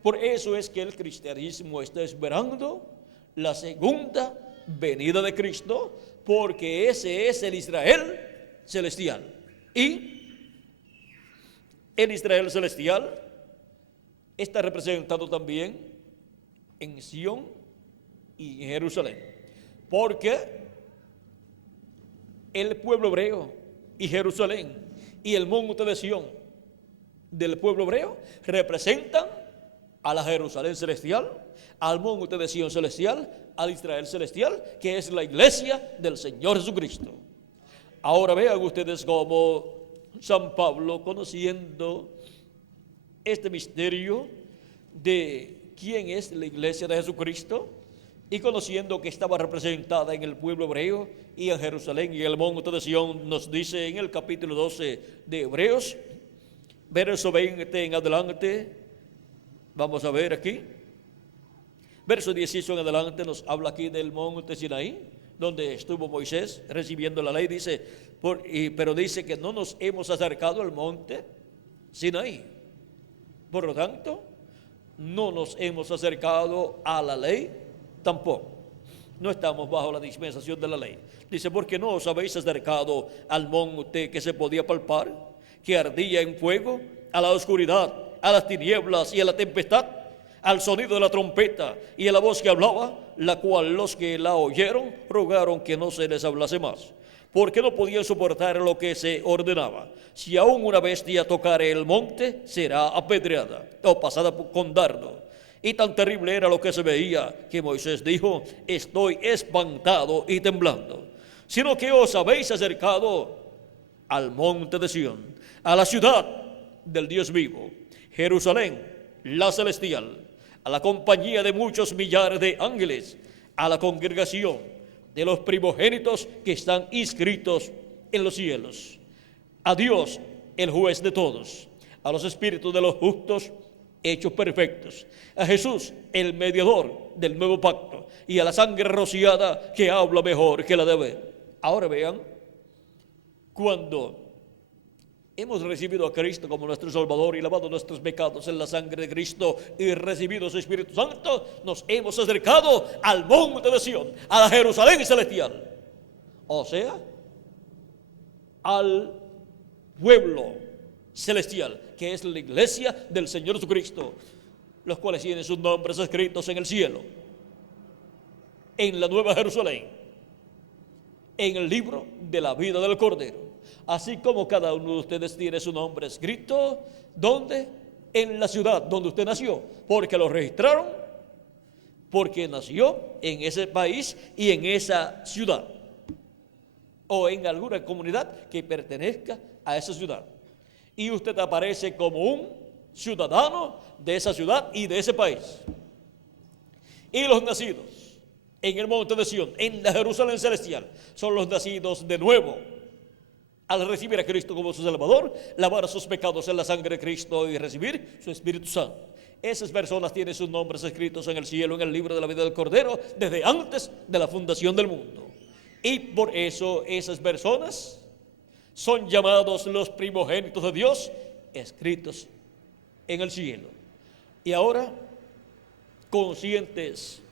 Por eso es que el cristianismo está esperando la segunda venida de Cristo, porque ese es el Israel celestial. Y el Israel celestial está representado también en Sión y en Jerusalén, porque el pueblo hebreo y Jerusalén y el monte de Sión del pueblo hebreo representan a la Jerusalén celestial, al monte de Sión celestial, al Israel celestial, que es la iglesia del Señor Jesucristo. Ahora vean ustedes cómo San Pablo, conociendo este misterio de quién es la iglesia de Jesucristo, y conociendo que estaba representada en el pueblo hebreo y en Jerusalén y en el monte de Sión, nos dice en el capítulo 12 de Hebreos, verso 20 en adelante. Vamos a ver aquí, verso 16 en adelante nos habla aquí del monte Sinaí, donde estuvo Moisés recibiendo la ley, dice, pero dice que no nos hemos acercado al monte Sinaí. Por lo tanto, no nos hemos acercado a la ley tampoco. No estamos bajo la dispensación de la ley. Dice, porque no os habéis acercado al monte que se podía palpar, que ardía en fuego, a la oscuridad, a las tinieblas y a la tempestad, al sonido de la trompeta y a la voz que hablaba, la cual los que la oyeron rogaron que no se les hablase más, porque no podían soportar lo que se ordenaba. Si aún una bestia tocare el monte, será apedreada o pasada con dardo. Y tan terrible era lo que se veía, que Moisés dijo, estoy espantado y temblando. Sino que os habéis acercado al monte de Sión, a la ciudad del Dios vivo, Jerusalén, la celestial, a la compañía de muchos millares de ángeles, a la congregación de los primogénitos que están inscritos en los cielos, a Dios, el juez de todos, a los espíritus de los justos hechos perfectos, a Jesús, el mediador del nuevo pacto, y a la sangre rociada que habla mejor que la de Abel. Ahora vean, cuando hemos recibido a Cristo como nuestro Salvador y lavado nuestros pecados en la sangre de Cristo y recibido su Espíritu Santo, nos hemos acercado al monte de Sión, a la Jerusalén celestial. o sea, al pueblo celestial, que es la iglesia del Señor Jesucristo, los cuales tienen sus nombres escritos en el cielo, en la Nueva Jerusalén, en el libro de la vida del Cordero. Así como cada uno de ustedes tiene su nombre escrito, ¿dónde? En la ciudad donde usted nació, porque lo registraron, porque nació en ese país y en esa ciudad, o en alguna comunidad que pertenezca a esa ciudad. Y usted aparece como un ciudadano de esa ciudad y de ese país. Y los nacidos en el monte de Sión, en la Jerusalén celestial, son los nacidos de nuevo, al recibir a Cristo como su Salvador, lavar sus pecados en la sangre de Cristo y recibir su Espíritu Santo. Esas personas tienen sus nombres escritos en el cielo, en el libro de la vida del Cordero, desde antes de la fundación del mundo. Y por eso esas personas son llamados los primogénitos de Dios, escritos en el cielo. Y ahora, conscientes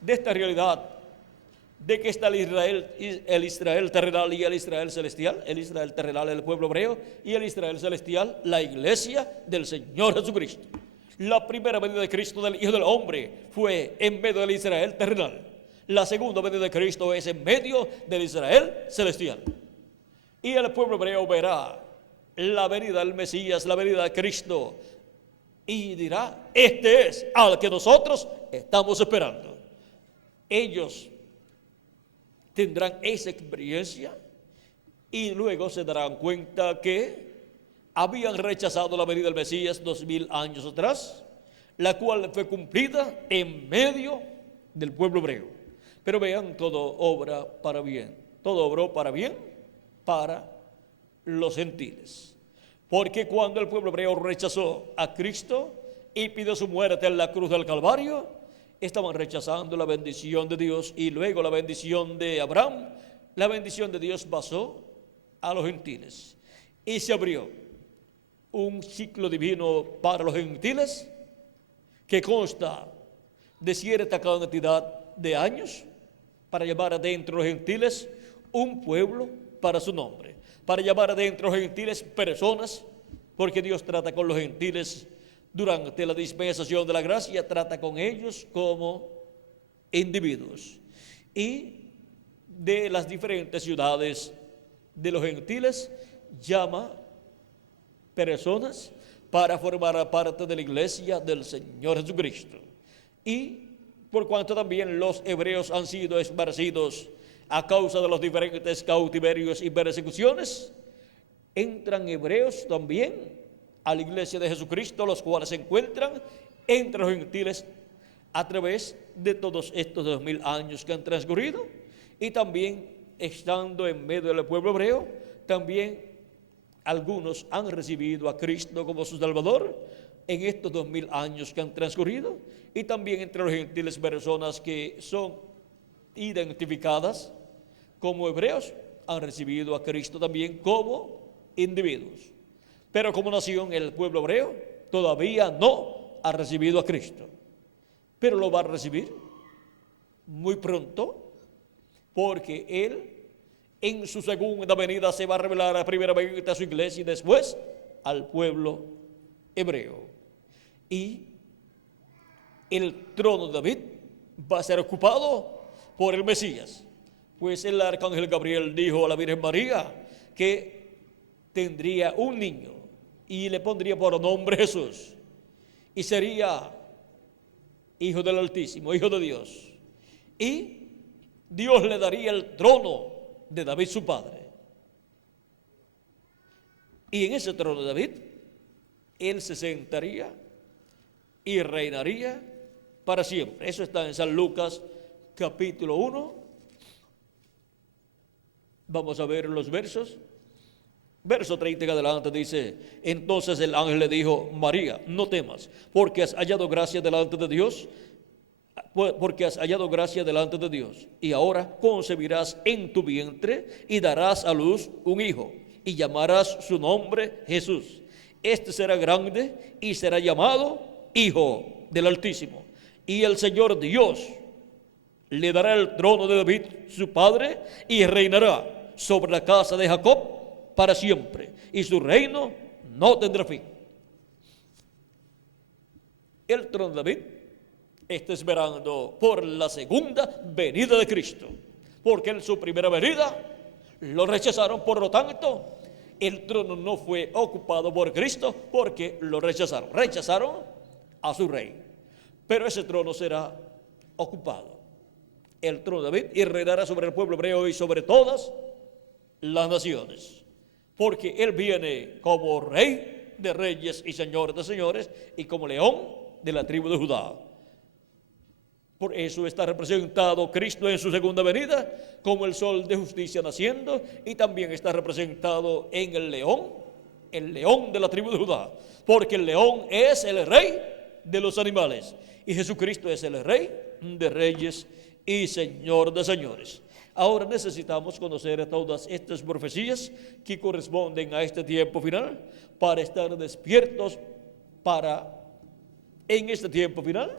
de esta realidad, de que está el Israel terrenal y el Israel celestial. El Israel terrenal, el pueblo hebreo, y el Israel celestial, la iglesia del Señor Jesucristo. La primera venida de Cristo, del Hijo del Hombre, fue en medio del Israel terrenal. La segunda venida de Cristo es en medio del Israel celestial. Y el pueblo hebreo verá la venida del Mesías, la venida de Cristo, y dirá: este es al que nosotros estamos esperando. Ellos tendrán esa experiencia y luego se darán cuenta que habían rechazado la venida del Mesías 2000 años atrás, la cual fue cumplida en medio del pueblo hebreo. Pero vean, todo obra para bien, todo obró para bien para los gentiles. Porque cuando el pueblo hebreo rechazó a Cristo y pidió su muerte en la cruz del Calvario, estaban rechazando la bendición de Dios, y luego la bendición de Abraham. La bendición de Dios pasó a los gentiles y se abrió un ciclo divino para los gentiles que consta de cierta cantidad de años para llamar adentro los gentiles un pueblo para su nombre, para llamar adentro los gentiles personas, porque Dios trata con los gentiles. Durante la dispensación de la gracia, trata con ellos como individuos. Y de las diferentes ciudades de los gentiles, llama personas para formar parte de la iglesia del Señor Jesucristo. Y por cuanto también los hebreos han sido esparcidos a causa de los diferentes cautiverios y persecuciones, entran hebreos también a la iglesia de Jesucristo, los cuales se encuentran entre los gentiles a través de todos estos 2000 años que han transcurrido. Y también, estando en medio del pueblo hebreo, también algunos han recibido a Cristo como su Salvador en estos 2000 años que han transcurrido. Y también entre los gentiles, personas que son identificadas como hebreos han recibido a Cristo también como individuos. Pero como nación, el pueblo hebreo todavía no ha recibido a Cristo, pero lo va a recibir muy pronto, porque Él en su segunda venida se va a revelar primeramente a su iglesia y después al pueblo hebreo. Y el trono de David va a ser ocupado por el Mesías, pues el arcángel Gabriel dijo a la Virgen María que tendría un niño y le pondría por nombre Jesús, y sería hijo del Altísimo, hijo de Dios, y Dios le daría el trono de David su padre, y en ese trono de David él se sentaría y reinaría para siempre. Eso está en San Lucas capítulo 1. Vamos a ver los versos. Verso 30 en adelante dice: entonces el ángel le dijo: María, no temas, porque has hallado gracia delante de Dios, y ahora concebirás en tu vientre y darás a luz un hijo, y llamarás su nombre Jesús. Este será grande y será llamado Hijo del Altísimo, y el Señor Dios le dará el trono de David, su padre, y reinará sobre la casa de Jacob para siempre, y su reino no tendrá fin. El trono de David está esperando por la segunda venida de Cristo, porque en su primera venida lo rechazaron. Por lo tanto, el trono no fue ocupado por Cristo porque lo rechazaron a su rey, pero ese trono será ocupado, el trono de David, y reinará sobre el pueblo hebreo y sobre todas las naciones, porque él viene como rey de reyes y señor de señores, y como león de la tribu de Judá. Por eso está representado Cristo en su segunda venida como el sol de justicia naciendo, y también está representado en el león de la tribu de Judá, porque el león es el rey de los animales y Jesucristo es el rey de reyes y señor de señores. Ahora necesitamos conocer todas estas profecías que corresponden a este tiempo final para estar despiertos en este tiempo final,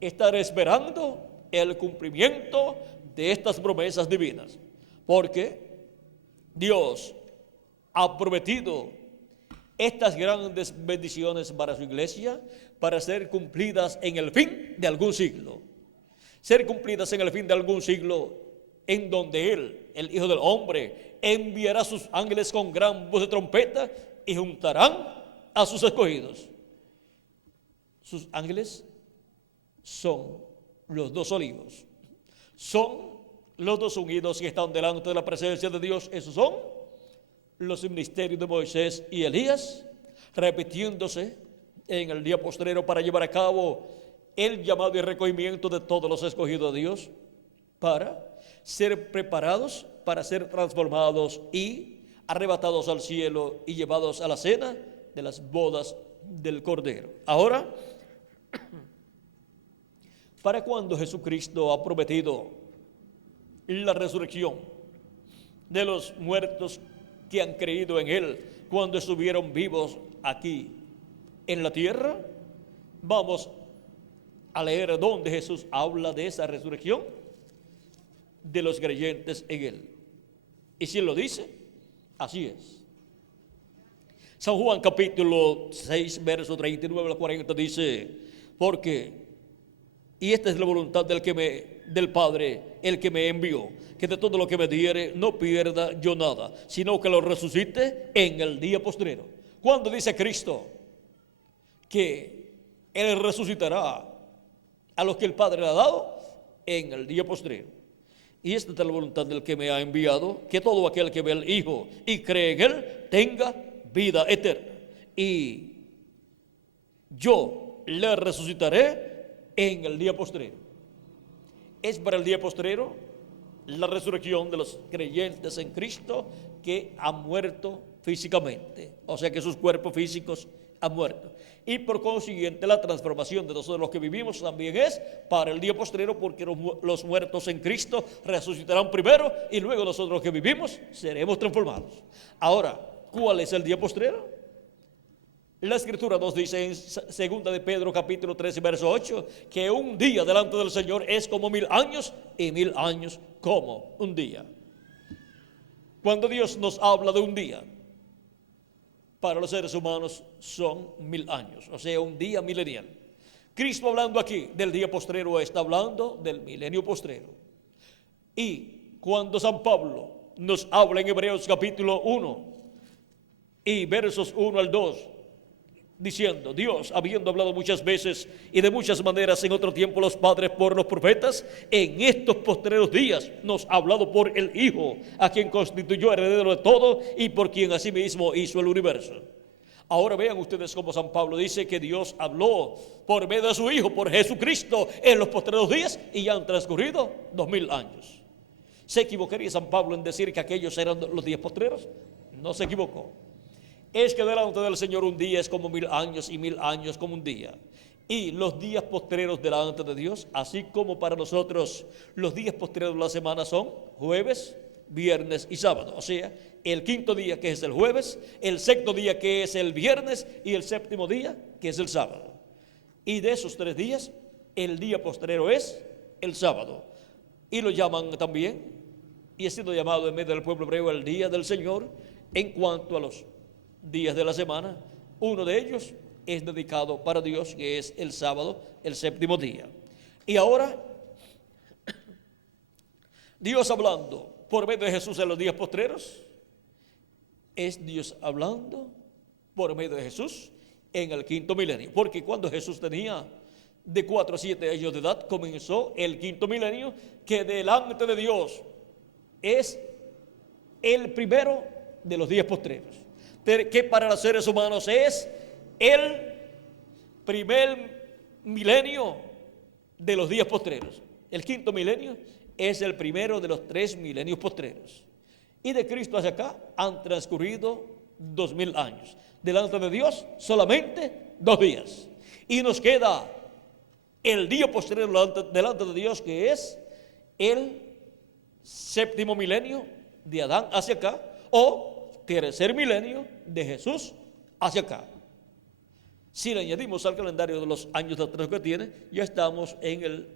estar esperando el cumplimiento de estas promesas divinas, porque Dios ha prometido estas grandes bendiciones para su iglesia, para ser cumplidas en el fin de algún siglo, ser cumplidas en el fin de algún siglo, en donde Él, el Hijo del Hombre, enviará sus ángeles con gran voz de trompeta y juntarán a sus escogidos. Sus ángeles son los dos olivos, son los dos ungidos que están delante de la presencia de Dios. Esos son los ministerios de Moisés y Elías, repitiéndose en el día postrero para llevar a cabo el llamado y recogimiento de todos los escogidos de Dios, para ser preparados, para ser transformados y arrebatados al cielo y llevados a la cena de las bodas del Cordero. Ahora, para cuando Jesucristo ha prometido la resurrección de los muertos que han creído en Él cuando estuvieron vivos aquí en la tierra, vamos a leer donde Jesús habla de esa resurrección de los creyentes en Él. Y si Él lo dice, así es. San Juan capítulo 6, verso 39 al 40 dice: porque, y esta es la voluntad del Padre, el que me envió, que de todo lo que me diere no pierda yo nada, sino que lo resucite en el día postrero. ¿Cuándo dice Cristo que Él resucitará a los que el Padre le ha dado? En el día postrero. Y esta es la voluntad del que me ha enviado, que todo aquel que ve al Hijo y cree en Él tenga vida eterna, y yo le resucitaré en el día postrero. Es para el día postrero la resurrección de los creyentes en Cristo que han muerto físicamente, o sea que sus cuerpos físicos han muerto, y por consiguiente la transformación de nosotros los que vivimos también es para el día postrero, porque los muertos en Cristo resucitarán primero y luego nosotros los que vivimos seremos transformados. Ahora, ¿cuál es el día postrero? La Escritura nos dice en 2 de Pedro capítulo 13 verso 8 que un día delante del Señor es como 1000 años y 1000 años como un día. Cuando Dios nos habla de un día, para los seres humanos son 1000 años, o sea, un día milenial. Cristo, hablando aquí del día postrero, está hablando del milenio postrero. Y cuando San Pablo nos habla en Hebreos capítulo 1 y versos 1 al 2, diciendo: Dios, habiendo hablado muchas veces y de muchas maneras en otro tiempo los padres por los profetas, en estos postreros días nos ha hablado por el Hijo, a quien constituyó heredero de todo y por quien asimismo hizo el universo. Ahora vean ustedes cómo San Pablo dice que Dios habló por medio de su Hijo, por Jesucristo, en los postreros días, y ya han transcurrido 2000 años. ¿Se equivocaría San Pablo en decir que aquellos eran los días postreros? No se equivocó. Es que delante del Señor un día es como 1000 años y 1000 años como un día. Y los días postreros delante de Dios, así como para nosotros los días postreros de la semana son jueves, viernes y sábado. O sea, el quinto día que es el jueves, el sexto día que es el viernes y el séptimo día que es el sábado. Y de esos 3 días, el día postrero es el sábado. y lo llaman también, y ha sido llamado en medio del pueblo hebreo el día del Señor. En cuanto a los días de la semana, uno de ellos es dedicado para Dios, que es el sábado, el séptimo día. Y ahora, Dios hablando por medio de Jesús en los días postreros, es Dios hablando por medio de Jesús en el quinto milenio. Porque cuando Jesús tenía de 4 a 7 años de edad, comenzó el quinto milenio, que delante de Dios es el primero de los días postreros, que para los seres humanos es el primer milenio de los días postreros. El quinto milenio es el primero de los 3 milenios postreros. Y de Cristo hacia acá han transcurrido 2000 años. Delante de Dios solamente 2 días. Y nos queda el día posterior delante de Dios, que es el séptimo milenio de Adán hacia acá, o tercer milenio de Jesús hacia acá. Si le añadimos al calendario de los años de atrás que tiene, ya estamos en el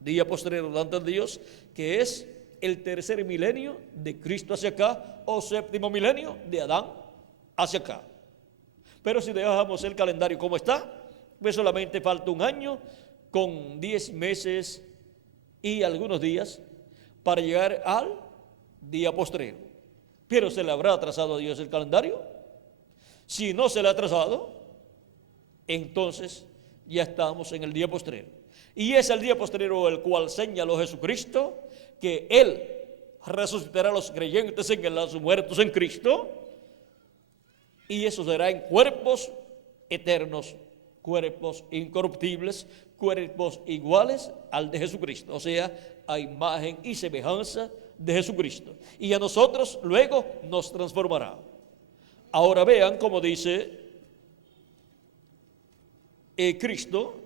día posterior delante de Dios, que es el tercer milenio de Cristo hacia acá, o séptimo milenio de Adán hacia acá. Pero si dejamos el calendario como está, pues solamente falta un año con 10 meses y algunos días para llegar al día postrero. Pero ¿se le habrá atrasado a Dios el calendario? Si no se le ha atrasado, entonces ya estamos en el día postrero. Y es el día postrero el cual señaló Jesucristo, que Él resucitará a los creyentes en los muertos en Cristo, y eso será en cuerpos eternos, cuerpos incorruptibles, cuerpos iguales al de Jesucristo, o sea, a imagen y semejanza de Jesucristo. Y a nosotros luego nos transformará. Ahora vean cómo dice Cristo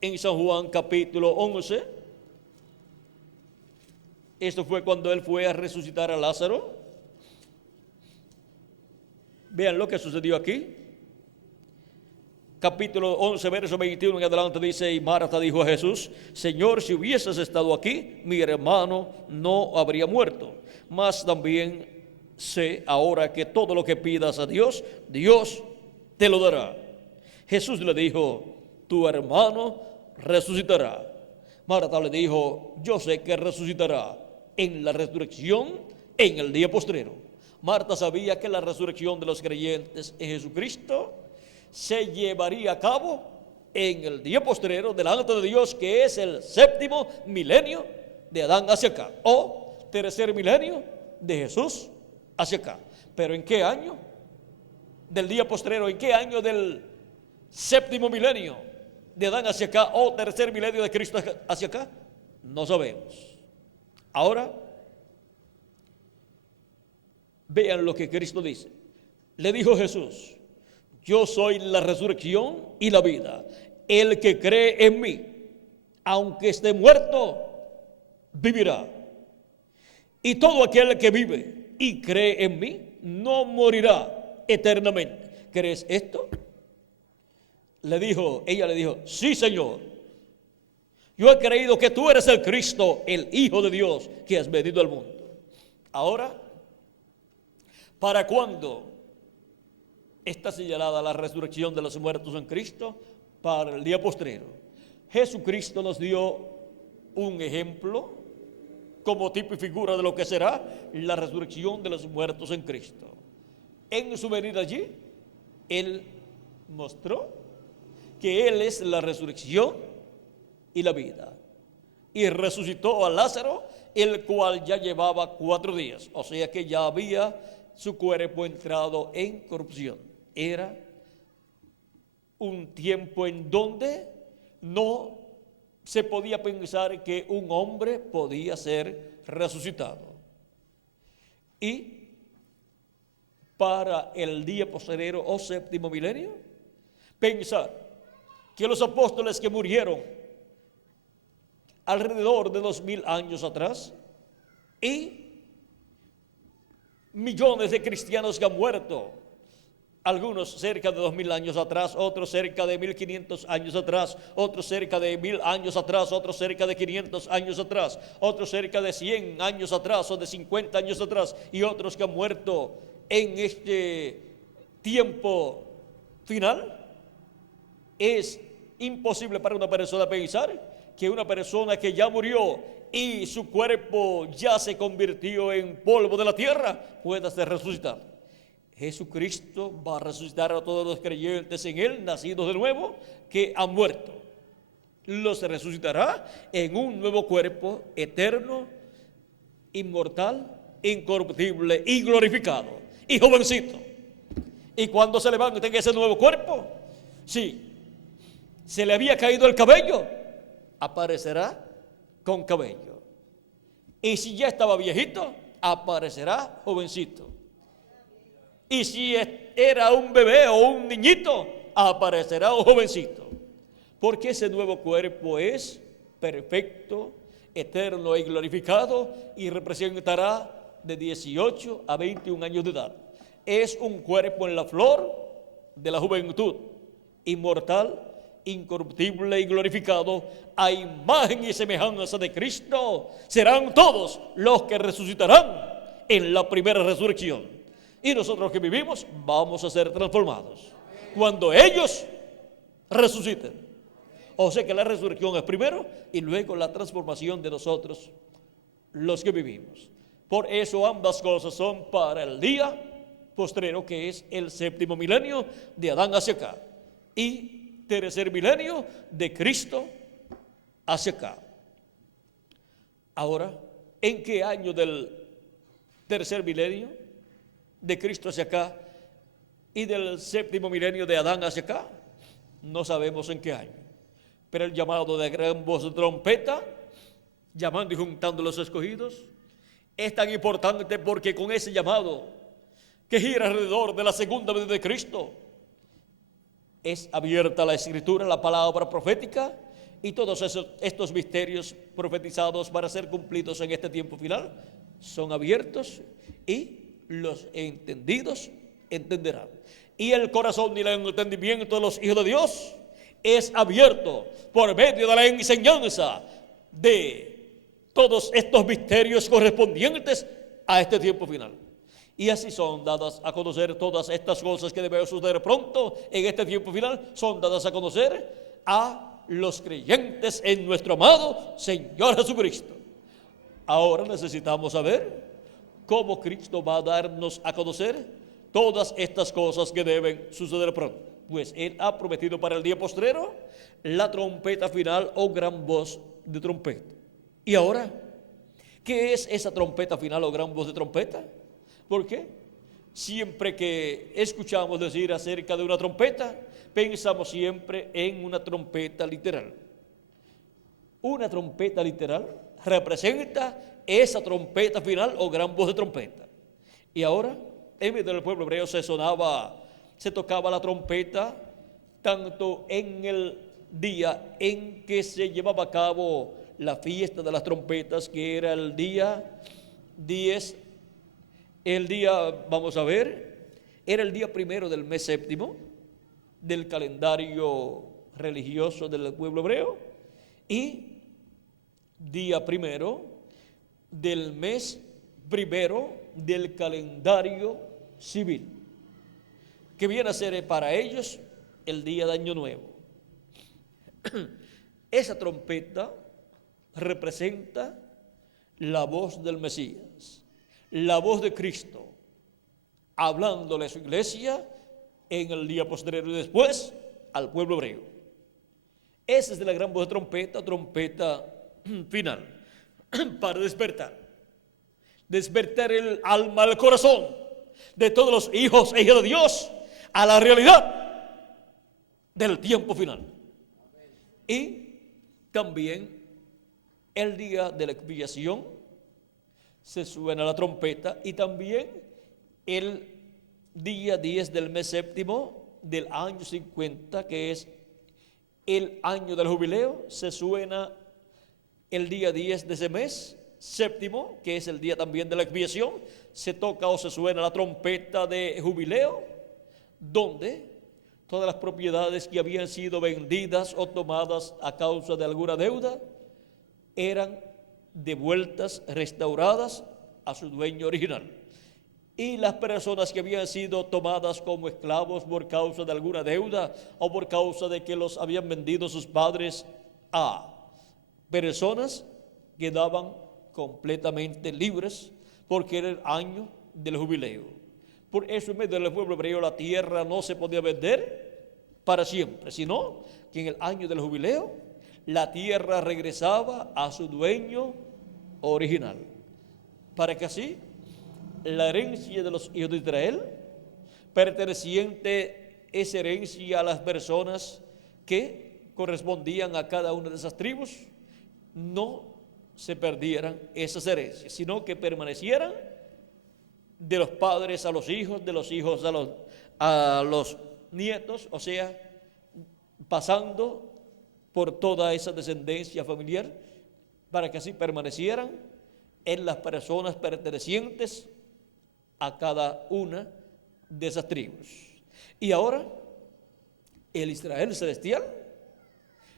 en San Juan capítulo 11. Esto fue cuando Él fue a resucitar a Lázaro. Vean lo que sucedió aquí. Capítulo 11, verso 21 en adelante dice: y Marta dijo a Jesús: Señor, si hubieses estado aquí, mi hermano no habría muerto. Mas también sé ahora que todo lo que pidas a Dios, Dios te lo dará. Jesús le dijo: tu hermano resucitará. Marta le dijo: yo sé que resucitará en la resurrección en el día postrero. Marta sabía que la resurrección de los creyentes en Jesucristo se llevaría a cabo en el día postrero delante de Dios, que es el séptimo milenio de Adán hacia acá, o tercer milenio de Jesús hacia acá. ¿Pero en qué año del día postrero? ¿En qué año del séptimo milenio de Adán hacia acá, o tercer milenio de Cristo hacia acá? No sabemos. Ahora, vean lo que Cristo dice. Le dijo Jesús: yo soy la resurrección y la vida. El que cree en mí, aunque esté muerto, vivirá. Y todo aquel que vive y cree en mí, no morirá eternamente. ¿Crees esto? Ella le dijo: sí, Señor. Yo he creído que tú eres el Cristo, el Hijo de Dios, que has venido al mundo. Ahora, ¿para cuándo está señalada la resurrección de los muertos en Cristo? Para el día postrero. Jesucristo nos dio un ejemplo como tipo y figura de lo que será la resurrección de los muertos en Cristo. En su venida allí, Él mostró que Él es la resurrección y la vida. Y resucitó a Lázaro, el cual ya llevaba 4 días, o sea que ya había su cuerpo entrado en corrupción. Era un tiempo en donde no se podía pensar que un hombre podía ser resucitado. Y para el día postrero o séptimo milenio, pensar que los apóstoles que murieron alrededor de 2000 años atrás y millones de cristianos que han muerto Algunos cerca de 2000 años atrás, otros cerca de 1500 años atrás, otros cerca de 1000 años atrás, otros cerca de 500 años atrás, otros cerca de 100 años atrás o de 50 años atrás, y otros que han muerto en este tiempo final. Es imposible para una persona pensar que una persona que ya murió y su cuerpo ya se convirtió en polvo de la tierra pueda ser resucitado. Jesucristo va a resucitar a todos los creyentes en Él, nacidos de nuevo, que han muerto. Los resucitará en un nuevo cuerpo eterno, inmortal, incorruptible y glorificado, y jovencito. Y cuando se levante en ese nuevo cuerpo, sí, se le había caído el cabello, aparecerá con cabello. Y si ya estaba viejito, aparecerá jovencito. Y si era un bebé o un niñito, aparecerá un jovencito. Porque ese nuevo cuerpo es perfecto, eterno y glorificado, y representará de 18 a 21 años de edad. Es un cuerpo en la flor de la juventud, inmortal, incorruptible y glorificado, a imagen y semejanza de Cristo. Serán todos los que resucitarán en la primera resurrección. Y nosotros que vivimos vamos a ser transformados cuando ellos resuciten. O sea que la resurrección es primero y luego la transformación de nosotros, los que vivimos. Por eso ambas cosas son para el día postrero, que es el séptimo milenio de Adán hacia acá, y tercer milenio de Cristo hacia acá. Ahora, ¿en qué año del tercer milenio de Cristo hacia acá y del séptimo milenio de Adán hacia acá? No sabemos en qué año, pero el llamado de gran voz de trompeta, llamando y juntando los escogidos, es tan importante porque con ese llamado que gira alrededor de la segunda venida de Cristo, es abierta la escritura, la palabra profética, y todos estos misterios profetizados para ser cumplidos en este tiempo final son abiertos, y los entendidos entenderán. Y el corazón y el entendimiento de los hijos de Dios es abierto por medio de la enseñanza de todos estos misterios correspondientes a este tiempo final. Y así son dadas a conocer todas estas cosas que deben suceder pronto en este tiempo final. Son dadas a conocer a los creyentes en nuestro amado Señor Jesucristo. Ahora necesitamos saber cómo Cristo va a darnos a conocer todas estas cosas que deben suceder pronto. Pues Él ha prometido para el día postrero la trompeta final o gran voz de trompeta. Y ahora, ¿qué es esa trompeta final o gran voz de trompeta? ¿Por qué? Siempre que escuchamos decir acerca de una trompeta, pensamos siempre en una trompeta literal. Una trompeta literal representa esa trompeta final o gran voz de trompeta. Y ahora, en medio del pueblo hebreo se tocaba la trompeta tanto en el día en que se llevaba a cabo la fiesta de las trompetas, que era el día 10, era el día primero del mes séptimo del calendario religioso del pueblo hebreo, y día primero del mes primero del calendario civil, que viene a ser para ellos el día de Año Nuevo. Esa trompeta representa la voz del Mesías, la voz de Cristo, hablándole a su iglesia en el día posterior y después al pueblo hebreo. Esa es la gran voz de trompeta, trompeta final, para despertar el alma, el corazón de todos los hijos e hijas de Dios a la realidad del tiempo final. Y también el día de la expiación se suena la trompeta, y también el día 10 del mes séptimo del año 50, que es el año del jubileo, se suena el día 10 de ese mes séptimo, que es el día también de la expiación. Se toca o se suena la trompeta de jubileo donde todas las propiedades que habían sido vendidas o tomadas a causa de alguna deuda eran devueltas, restauradas a su dueño original. Y las personas que habían sido tomadas como esclavos por causa de alguna deuda o por causa de que los habían vendido sus padres a personas, quedaban completamente libres porque era el año del jubileo. Por eso en medio del pueblo hebreo la tierra no se podía vender para siempre, sino que en el año del jubileo la tierra regresaba a su dueño original, para que así la herencia de los hijos de Israel, perteneciente esa herencia a las personas que correspondían a cada una de esas tribus, no se perdieran esas herencias, sino que permanecieran de los padres a los hijos, de los hijos a los nietos, o sea, pasando por toda esa descendencia familiar, para que así permanecieran en las personas pertenecientes a cada una de esas tribus. Y ahora, el Israel celestial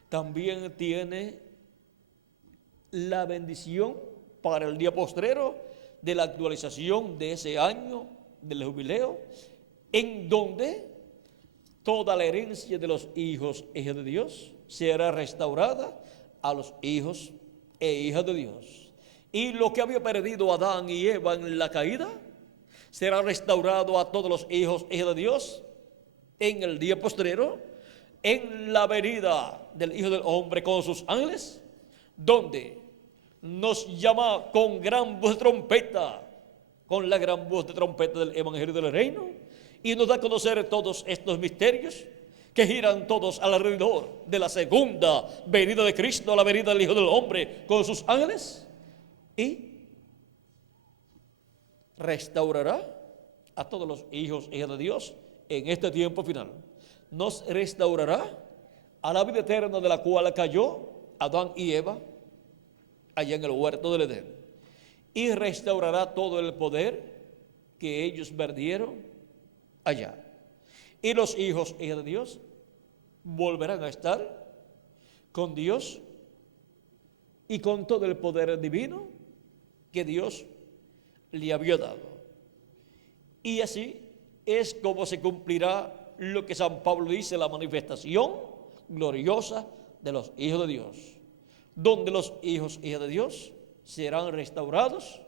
también tiene la bendición para el día postrero de la actualización de ese año del jubileo, en donde toda la herencia de los hijos e hijas de Dios será restaurada a los hijos e hijas de Dios. Y lo que había perdido Adán y Eva en la caída será restaurado a todos los hijos e hijas de Dios en el día postrero, en la venida del Hijo del Hombre con sus ángeles, donde nos llama con gran voz de trompeta, con la gran voz de trompeta del Evangelio del Reino, y nos da a conocer todos estos misterios que giran todos alrededor de la segunda venida de Cristo, la venida del Hijo del Hombre con sus ángeles, y restaurará a todos los hijos e hijas de Dios en este tiempo final. Nos restaurará a la vida eterna de la cual cayó Adán y Eva allá en el huerto del Edén, y restaurará todo el poder que ellos perdieron allá. Y los hijos e hijas de Dios volverán a estar con Dios y con todo el poder divino que Dios le había dado. Y así es como se cumplirá lo que San Pablo dice, la manifestación gloriosa de los hijos de Dios, donde los hijos e hijas de Dios serán restaurados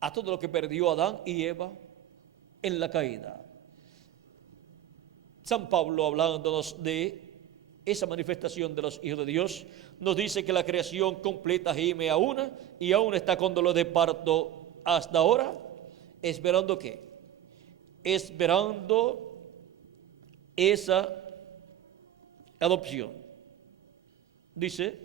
a todo lo que perdió Adán y Eva en la caída. San Pablo, hablándonos de esa manifestación de los hijos de Dios, nos dice que la creación completa gime a una y aún está con dolor de parto hasta ahora, esperando ¿qué? Esperando esa adopción. Dice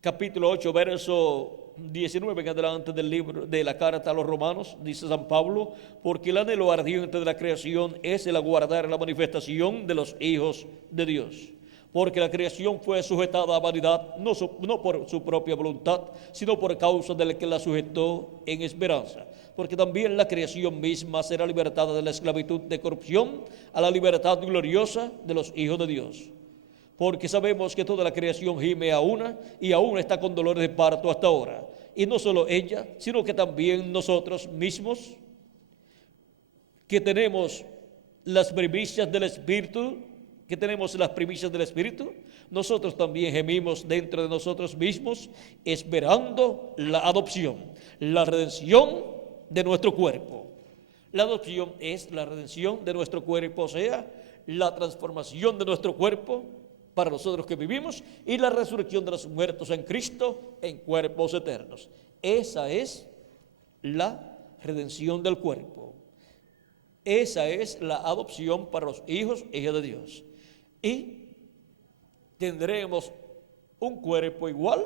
capítulo 8, verso 19 en adelante del libro de la carta a los Romanos, dice San Pablo, porque el anhelo ardiente de la creación es el aguardar la manifestación de los hijos de Dios. Porque la creación fue sujetada a vanidad, no por su propia voluntad, sino por causa del que la sujetó en esperanza. Porque también la creación misma será libertada de la esclavitud de corrupción a la libertad gloriosa de los hijos de Dios. Porque sabemos que toda la creación gime a una y aún está con dolores de parto hasta ahora. Y no solo ella, sino que también nosotros mismos, que tenemos las primicias del Espíritu, nosotros también gemimos dentro de nosotros mismos, esperando la adopción, la redención de nuestro cuerpo. La adopción es la redención de nuestro cuerpo, o sea, la transformación de nuestro cuerpo para nosotros que vivimos, y la resurrección de los muertos en Cristo en cuerpos eternos. Esa es la redención del cuerpo. Esa es la adopción para los hijos e hijas de Dios. Y tendremos un cuerpo igual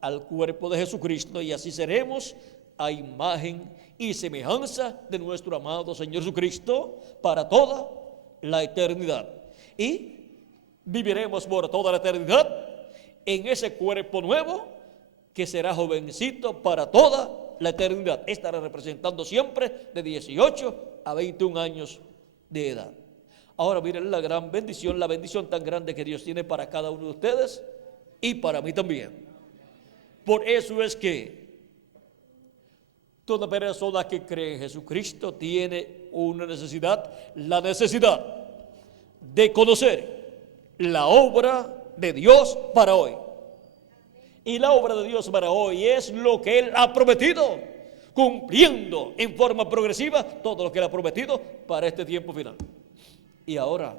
al cuerpo de Jesucristo, y así seremos a imagen y semejanza de nuestro amado Señor Jesucristo para toda la eternidad. Y viviremos por toda la eternidad en ese cuerpo nuevo que será jovencito para toda la eternidad. Estará representando siempre de 18 a 21 años de edad. Ahora miren la gran bendición, la bendición tan grande que Dios tiene para cada uno de ustedes y para mí también. Por eso es que toda persona que cree en Jesucristo tiene una necesidad, la necesidad de conocer la obra de Dios para hoy. Y la obra de Dios para hoy es lo que Él ha prometido, cumpliendo en forma progresiva todo lo que Él ha prometido para este tiempo final. Y ahora,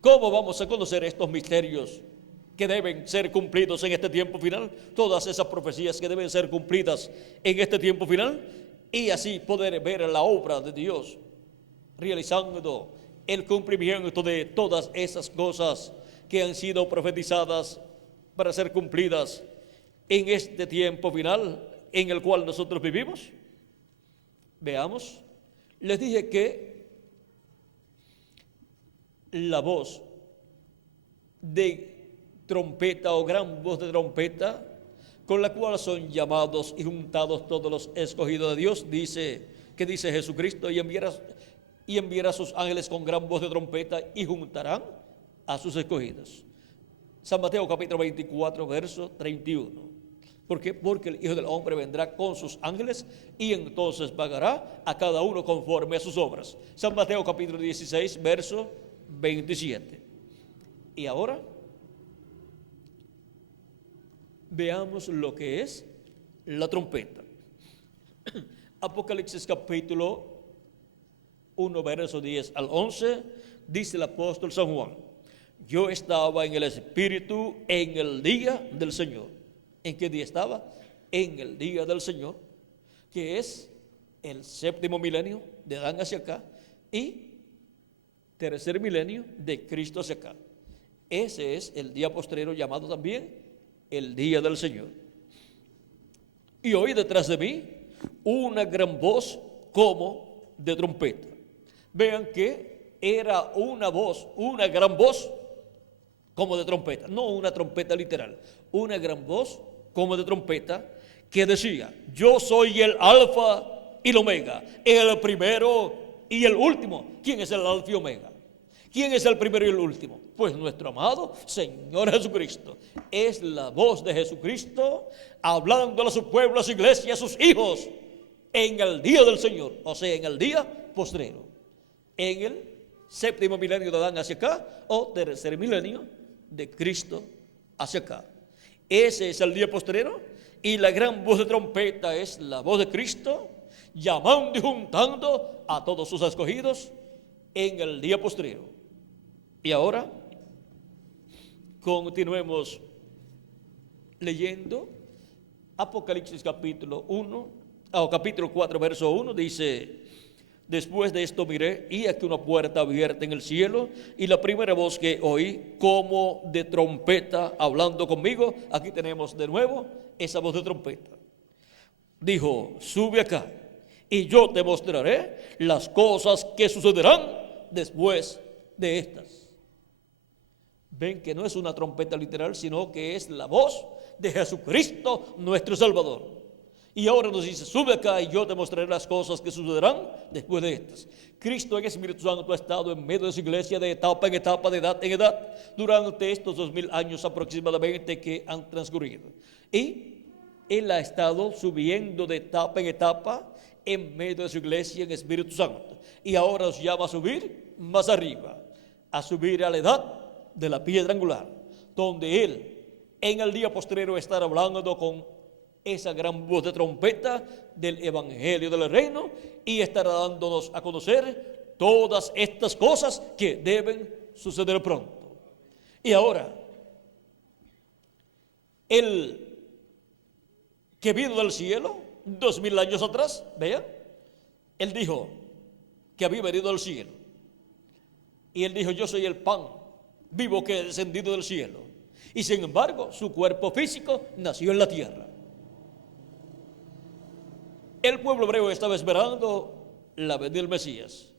¿cómo vamos a conocer estos misterios que deben ser cumplidos en este tiempo final? Todas esas profecías que deben ser cumplidas en este tiempo final, y así poder ver la obra de Dios realizando el cumplimiento de todas esas cosas que han sido profetizadas para ser cumplidas en este tiempo final en el cual nosotros vivimos. Veamos, les dije que la voz de trompeta o gran voz de trompeta con la cual son llamados y juntados todos los escogidos de Dios, dice Jesucristo, y enviará a sus ángeles con gran voz de trompeta y juntarán a sus escogidos. San Mateo capítulo 24 verso 31. ¿Por qué? Porque el Hijo del Hombre vendrá con sus ángeles y entonces pagará a cada uno conforme a sus obras. San Mateo capítulo 16 verso 27. Y ahora veamos lo que es la trompeta. Apocalipsis capítulo 1 verso 10 al 11 dice el apóstol San Juan: yo estaba en el Espíritu en el día del Señor. ¿En qué día estaba? En el día del Señor, que es el séptimo milenio de Adán hacia acá y tercer milenio de Cristo hacia acá. Ese es el día postrero llamado también el día del Señor. Y oí detrás de mí una gran voz como de trompeta. Vean que era una voz, una gran voz como de trompeta, no una trompeta literal, una gran voz como de trompeta que decía: yo soy el alfa y el omega, el primero y el último. ¿Quién es el alfa y omega? ¿Quién es el primero y el último? Pues nuestro amado Señor Jesucristo. Es la voz de Jesucristo hablando a su pueblo, a su iglesia, a sus hijos en el día del Señor, o sea, en el día postrero, en el séptimo milenio de Adán hacia acá o tercer milenio de Cristo hacia acá. Ese es el día postrero, y la gran voz de trompeta es la voz de Cristo llamando y juntando a todos sus escogidos en el día postrero. Y ahora continuemos leyendo Apocalipsis capítulo 1, capítulo 4 verso 1 dice: después de esto miré, y aquí una puerta abierta en el cielo, y la primera voz que oí como de trompeta hablando conmigo, aquí tenemos de nuevo esa voz de trompeta, dijo: sube acá, y yo te mostraré las cosas que sucederán después de estas. Ven que no es una trompeta literal, sino que es la voz de Jesucristo nuestro Salvador. Y ahora nos dice: sube acá y yo te mostraré las cosas que sucederán después de estas. Cristo en Espíritu Santo ha estado en medio de su iglesia de etapa en etapa, de edad en edad, durante estos 2000 años aproximadamente que han transcurrido. Y Él ha estado subiendo de etapa en etapa en medio de su iglesia en Espíritu Santo. Y ahora nos llama a subir más arriba, a subir a la edad de la piedra angular, donde Él en el día postrero estará hablando con esa gran voz de trompeta del evangelio del reino, y estará dándonos a conocer todas estas cosas que deben suceder pronto. Y ahora, el que vino del cielo 2000 años atrás, vean, Él dijo que había venido del cielo, y Él dijo: yo soy el pan vivo que he descendido del cielo. Y sin embargo, su cuerpo físico nació en la tierra. El pueblo hebreo estaba esperando la venida del Mesías,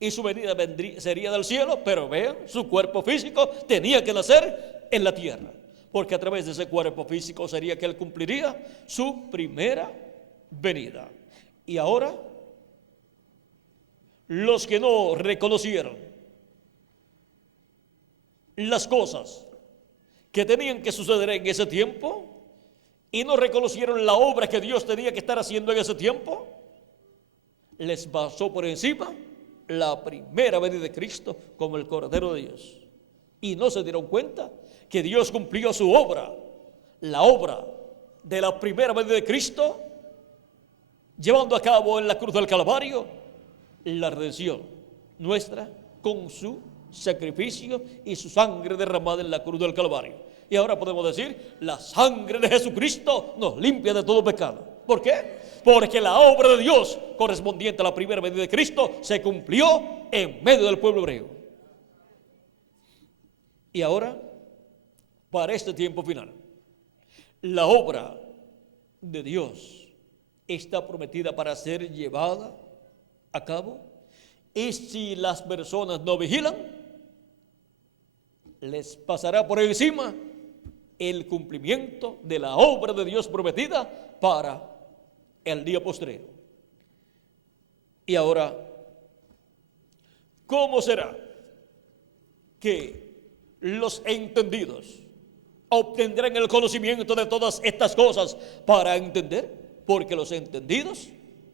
y su venida sería del cielo, pero vean, su cuerpo físico tenía que nacer en la tierra, porque a través de ese cuerpo físico sería que Él cumpliría su primera venida. Y ahora los que no reconocieron las cosas que tenían que suceder en ese tiempo y no reconocieron la obra que Dios tenía que estar haciendo en ese tiempo, les pasó por encima la primera venida de Cristo como el Cordero de Dios. Y no se dieron cuenta que Dios cumplió su obra, la obra de la primera venida de Cristo, llevando a cabo en la cruz del Calvario la redención nuestra con su sacrificio y su sangre derramada en la cruz del Calvario. Y ahora podemos decir, la sangre de Jesucristo nos limpia de todo pecado. ¿Por qué? Porque la obra de Dios correspondiente a la primera venida de Cristo se cumplió en medio del pueblo hebreo. Y ahora, para este tiempo final, la obra de Dios está prometida para ser llevada a cabo, y si las personas no vigilan, les pasará por encima el cumplimiento de la obra de Dios prometida para el día postrero. Y ahora, ¿cómo será que los entendidos obtendrán el conocimiento de todas estas cosas para entender? Porque los entendidos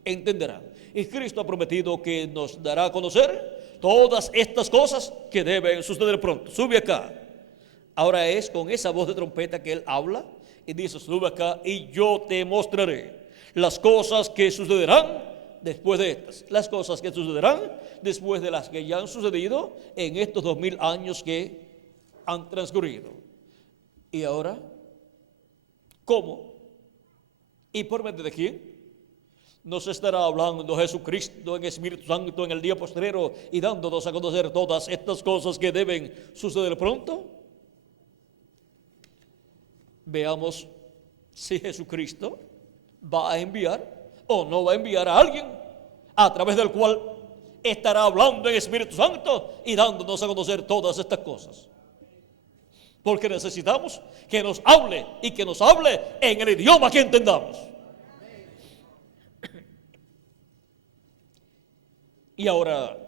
entenderán. Y Cristo ha prometido que nos dará a conocer todas estas cosas que deben suceder pronto. Sube acá. Ahora es con esa voz de trompeta que Él habla y dice, sube acá y yo te mostraré las cosas que sucederán después de estas. Las cosas que sucederán después de las que ya han sucedido en estos 2000 años que han transcurrido. Y ahora, ¿cómo? ¿Y por medio de quién? Nos estará hablando Jesucristo en Espíritu Santo en el día postrero y dándonos a conocer todas estas cosas que deben suceder pronto. Veamos si Jesucristo va a enviar o no va a enviar a alguien a través del cual estará hablando en Espíritu Santo y dándonos a conocer todas estas cosas. Porque necesitamos que nos hable y que nos hable en el idioma que entendamos. Y ahora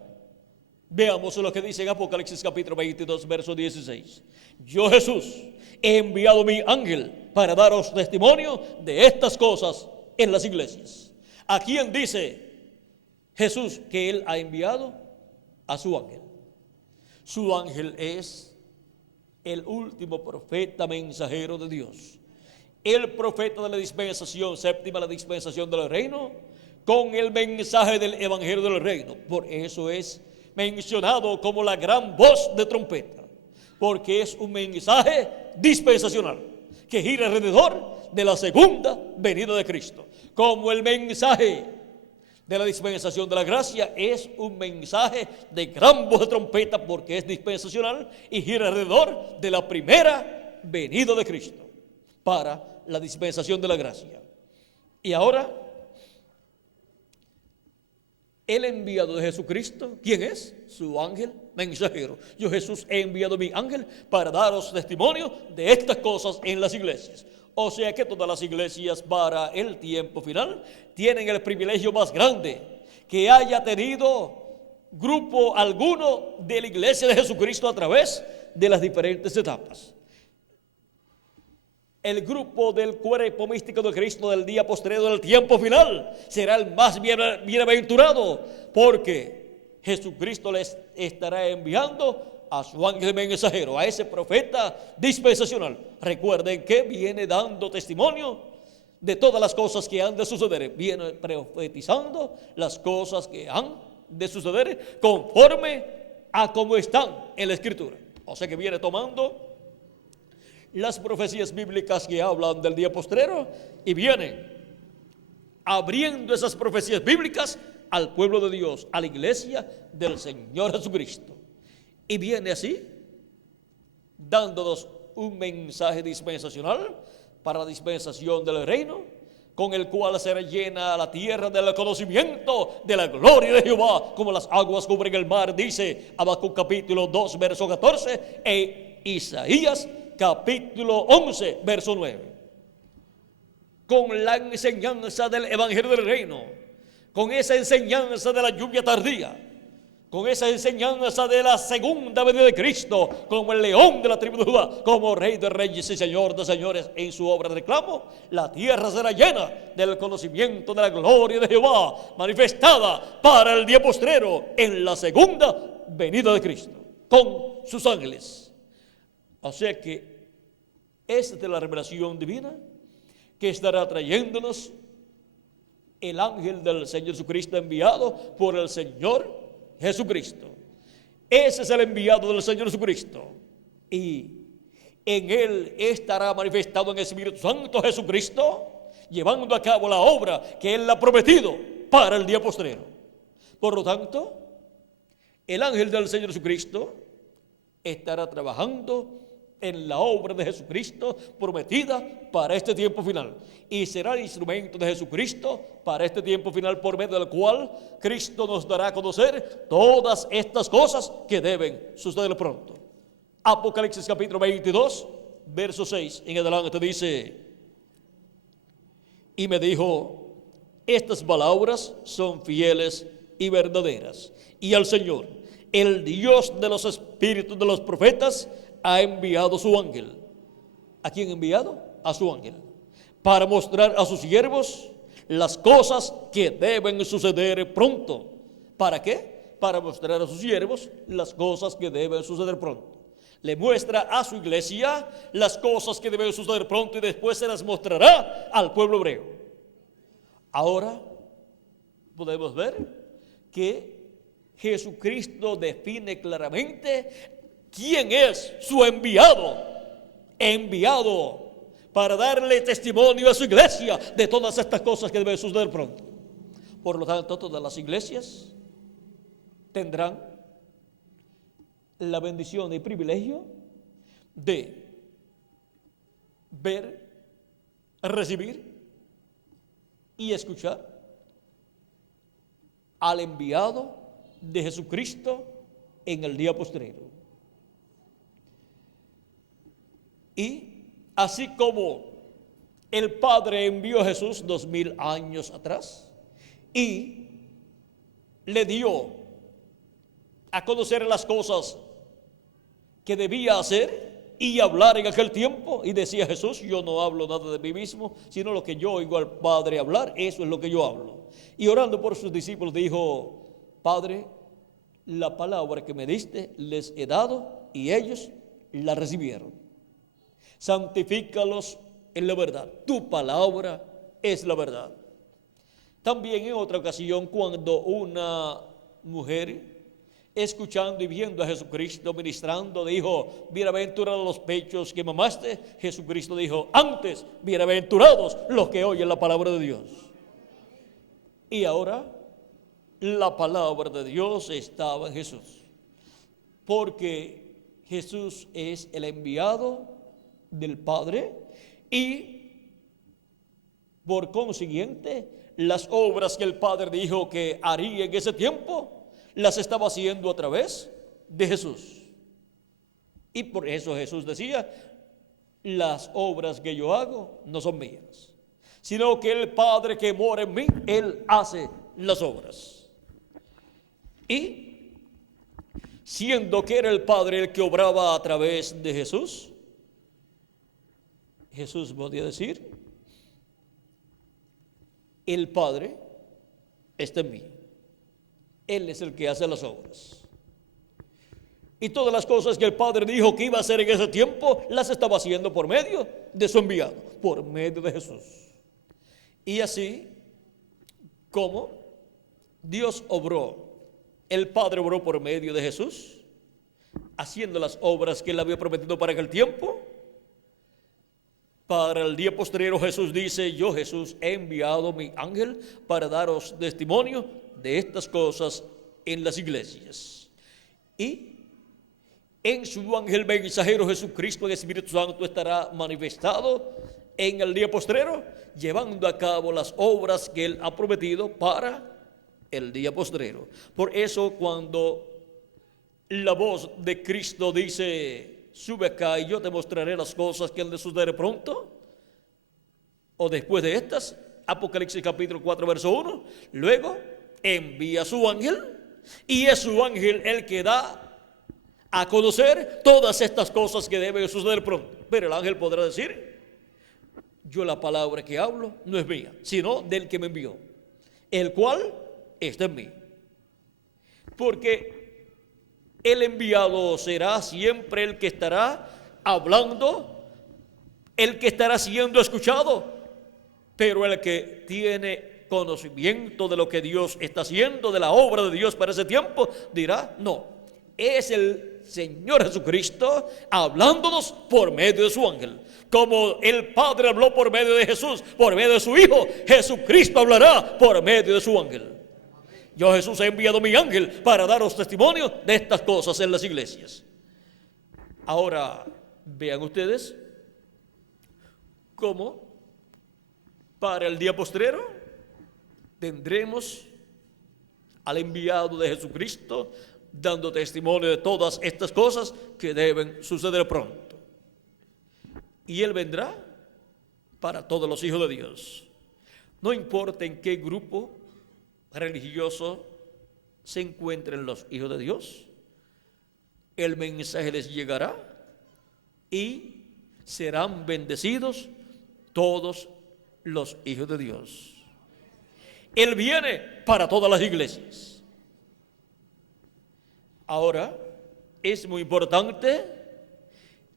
veamos lo que dice en Apocalipsis capítulo 22, verso 16. Yo, Jesús, he enviado mi ángel para daros testimonio de estas cosas en las iglesias. ¿A quién dice Jesús que Él ha enviado? A su ángel. Su ángel es el último profeta mensajero de Dios. El profeta de la dispensación séptima, la dispensación del reino, con el mensaje del evangelio del reino. Por eso es mencionado como la gran voz de trompeta, porque es un mensaje dispensacional que gira alrededor de la segunda venida de Cristo. Como el mensaje de la dispensación de la gracia es un mensaje de gran voz de trompeta, porque es dispensacional y gira alrededor de la primera venida de Cristo para la dispensación de la gracia. Y ahora, el enviado de Jesucristo, ¿quién es? Su ángel mensajero. Yo, Jesús, he enviado mi ángel para daros testimonio de estas cosas en las iglesias. O sea que todas las iglesias para el tiempo final tienen el privilegio más grande que haya tenido grupo alguno de la iglesia de Jesucristo a través de las diferentes etapas. El grupo del cuerpo místico de Cristo del día postrero del tiempo final será el más bienaventurado, porque Jesucristo les estará enviando a su ángel mensajero, a ese profeta dispensacional. Recuerden que viene dando testimonio de todas las cosas que han de suceder, viene profetizando las cosas que han de suceder conforme a como están en la Escritura. O sea que viene tomando las profecías bíblicas que hablan del día postrero y viene abriendo esas profecías bíblicas al pueblo de Dios, a la iglesia del Señor Jesucristo. Y viene así dándonos un mensaje dispensacional para la dispensación del reino, con el cual será llena la tierra del conocimiento de la gloria de Jehová, como las aguas cubren el mar, dice Habacuc capítulo 2, verso 14, e Isaías capítulo 11, verso 9. Con la enseñanza del evangelio del reino, con esa enseñanza de la lluvia tardía, con esa enseñanza de la segunda venida de Cristo, como el león de la tribu de Judá, como rey de reyes y señor de señores en su obra de reclamo, la tierra será llena del conocimiento de la gloria de Jehová, manifestada para el día postrero en la segunda venida de Cristo, con sus ángeles. O sea que esta es la revelación divina que estará trayéndonos el ángel del Señor Jesucristo enviado por el Señor Jesucristo. Ese es el enviado del Señor Jesucristo. Y en él estará manifestado en el Espíritu Santo Jesucristo, llevando a cabo la obra que él ha prometido para el día postrero. Por lo tanto, el ángel del Señor Jesucristo estará trabajando en la obra de Jesucristo prometida para este tiempo final, y será el instrumento de Jesucristo para este tiempo final, por medio del cual Cristo nos dará a conocer todas estas cosas que deben suceder pronto. Apocalipsis capítulo 22, verso 6 en adelante dice: y me dijo, estas palabras son fieles y verdaderas, y al Señor, el Dios de los espíritus de los profetas, ha enviado su ángel. ¿A quién ha enviado? A su ángel, para mostrar a sus siervos las cosas que deben suceder pronto. ¿Para qué? Para mostrar a sus siervos las cosas que deben suceder pronto. Le muestra a su iglesia las cosas que deben suceder pronto, y después se las mostrará al pueblo hebreo. Ahora podemos ver que Jesucristo define claramente quién es su enviado para darle testimonio a su iglesia de todas estas cosas que deben suceder pronto. Por lo tanto, todas las iglesias tendrán la bendición y privilegio de ver, recibir y escuchar al enviado de Jesucristo en el día postrero. Y así como el Padre envió a Jesús 2000 años atrás y le dio a conocer las cosas que debía hacer y hablar en aquel tiempo, y decía Jesús: yo no hablo nada de mí mismo, sino lo que yo oigo al Padre hablar, eso es lo que yo hablo. Y orando por sus discípulos dijo: Padre, la palabra que me diste les he dado, y ellos la recibieron. Santifícalos en la verdad, tu palabra es la verdad. También en otra ocasión, cuando una mujer, escuchando y viendo a Jesucristo ministrando, dijo: bienaventurados los pechos que mamaste, Jesucristo dijo: antes, bienaventurados los que oyen la palabra de Dios. Y ahora la palabra de Dios estaba en Jesús, porque Jesús es el enviado del Padre, y por consiguiente las obras que el Padre dijo que haría en ese tiempo las estaba haciendo a través de Jesús. Y por eso Jesús decía: las obras que yo hago no son mías, sino que el Padre que mora en mí, Él hace las obras. Y siendo que era el Padre el que obraba a través de Jesús, Jesús podía decir: el Padre está en mí, Él es el que hace las obras. Y todas las cosas que el Padre dijo que iba a hacer en ese tiempo, las estaba haciendo por medio de su enviado, por medio de Jesús. Y así como Dios obró, el Padre obró por medio de Jesús, haciendo las obras que Él había prometido para aquel tiempo. Para el día postrero Jesús dice: yo, Jesús, he enviado mi ángel para daros testimonio de estas cosas en las iglesias. Y en su ángel mensajero Jesucristo, el Espíritu Santo, estará manifestado en el día postrero, llevando a cabo las obras que Él ha prometido para el día postrero. Por eso, cuando la voz de Cristo dice: sube acá y yo te mostraré las cosas que han de suceder pronto, o después de estas, Apocalipsis capítulo 4 verso 1, luego envía a su ángel y es su ángel el que da a conocer todas estas cosas que deben suceder pronto. Pero el ángel podrá decir: yo la palabra que hablo no es mía, sino del que me envió, el cual está en mí. Porque el enviado será siempre el que estará hablando, el que estará siendo escuchado, pero el que tiene conocimiento de lo que Dios está haciendo, de la obra de Dios para ese tiempo, dirá: no, es el Señor Jesucristo hablándonos por medio de su ángel. Como el Padre habló por medio de Jesús, por medio de su Hijo, Jesucristo hablará por medio de su ángel. Yo, Jesús, he enviado mi ángel para daros testimonio de estas cosas en las iglesias. Ahora, vean ustedes cómo para el día postrero tendremos al enviado de Jesucristo dando testimonio de todas estas cosas que deben suceder pronto. Y Él vendrá para todos los hijos de Dios. No importa en qué grupo religioso se encuentren los hijos de Dios, el mensaje les llegará y serán bendecidos todos los hijos de Dios. Él viene para todas las iglesias. Ahora, es muy importante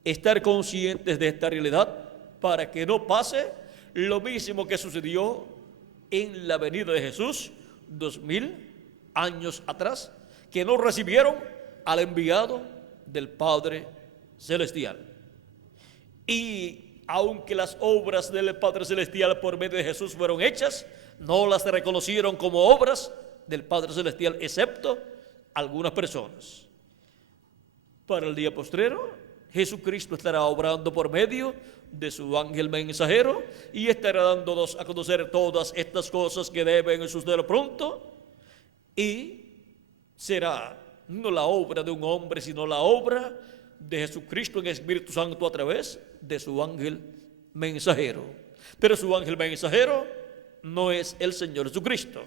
estar conscientes de esta realidad para que no pase lo mismo que sucedió en la venida de Jesús 2000 años atrás, que no recibieron al enviado del Padre Celestial. Y aunque las obras del Padre Celestial por medio de Jesús fueron hechas, no las reconocieron como obras del Padre Celestial, excepto algunas personas. Para el día postrero, Jesucristo estará obrando por medio de su ángel mensajero y estará dándonos a conocer todas estas cosas que deben suceder pronto, y será no la obra de un hombre, sino la obra de Jesucristo en Espíritu Santo a través de su ángel mensajero. Pero su ángel mensajero no es el Señor Jesucristo.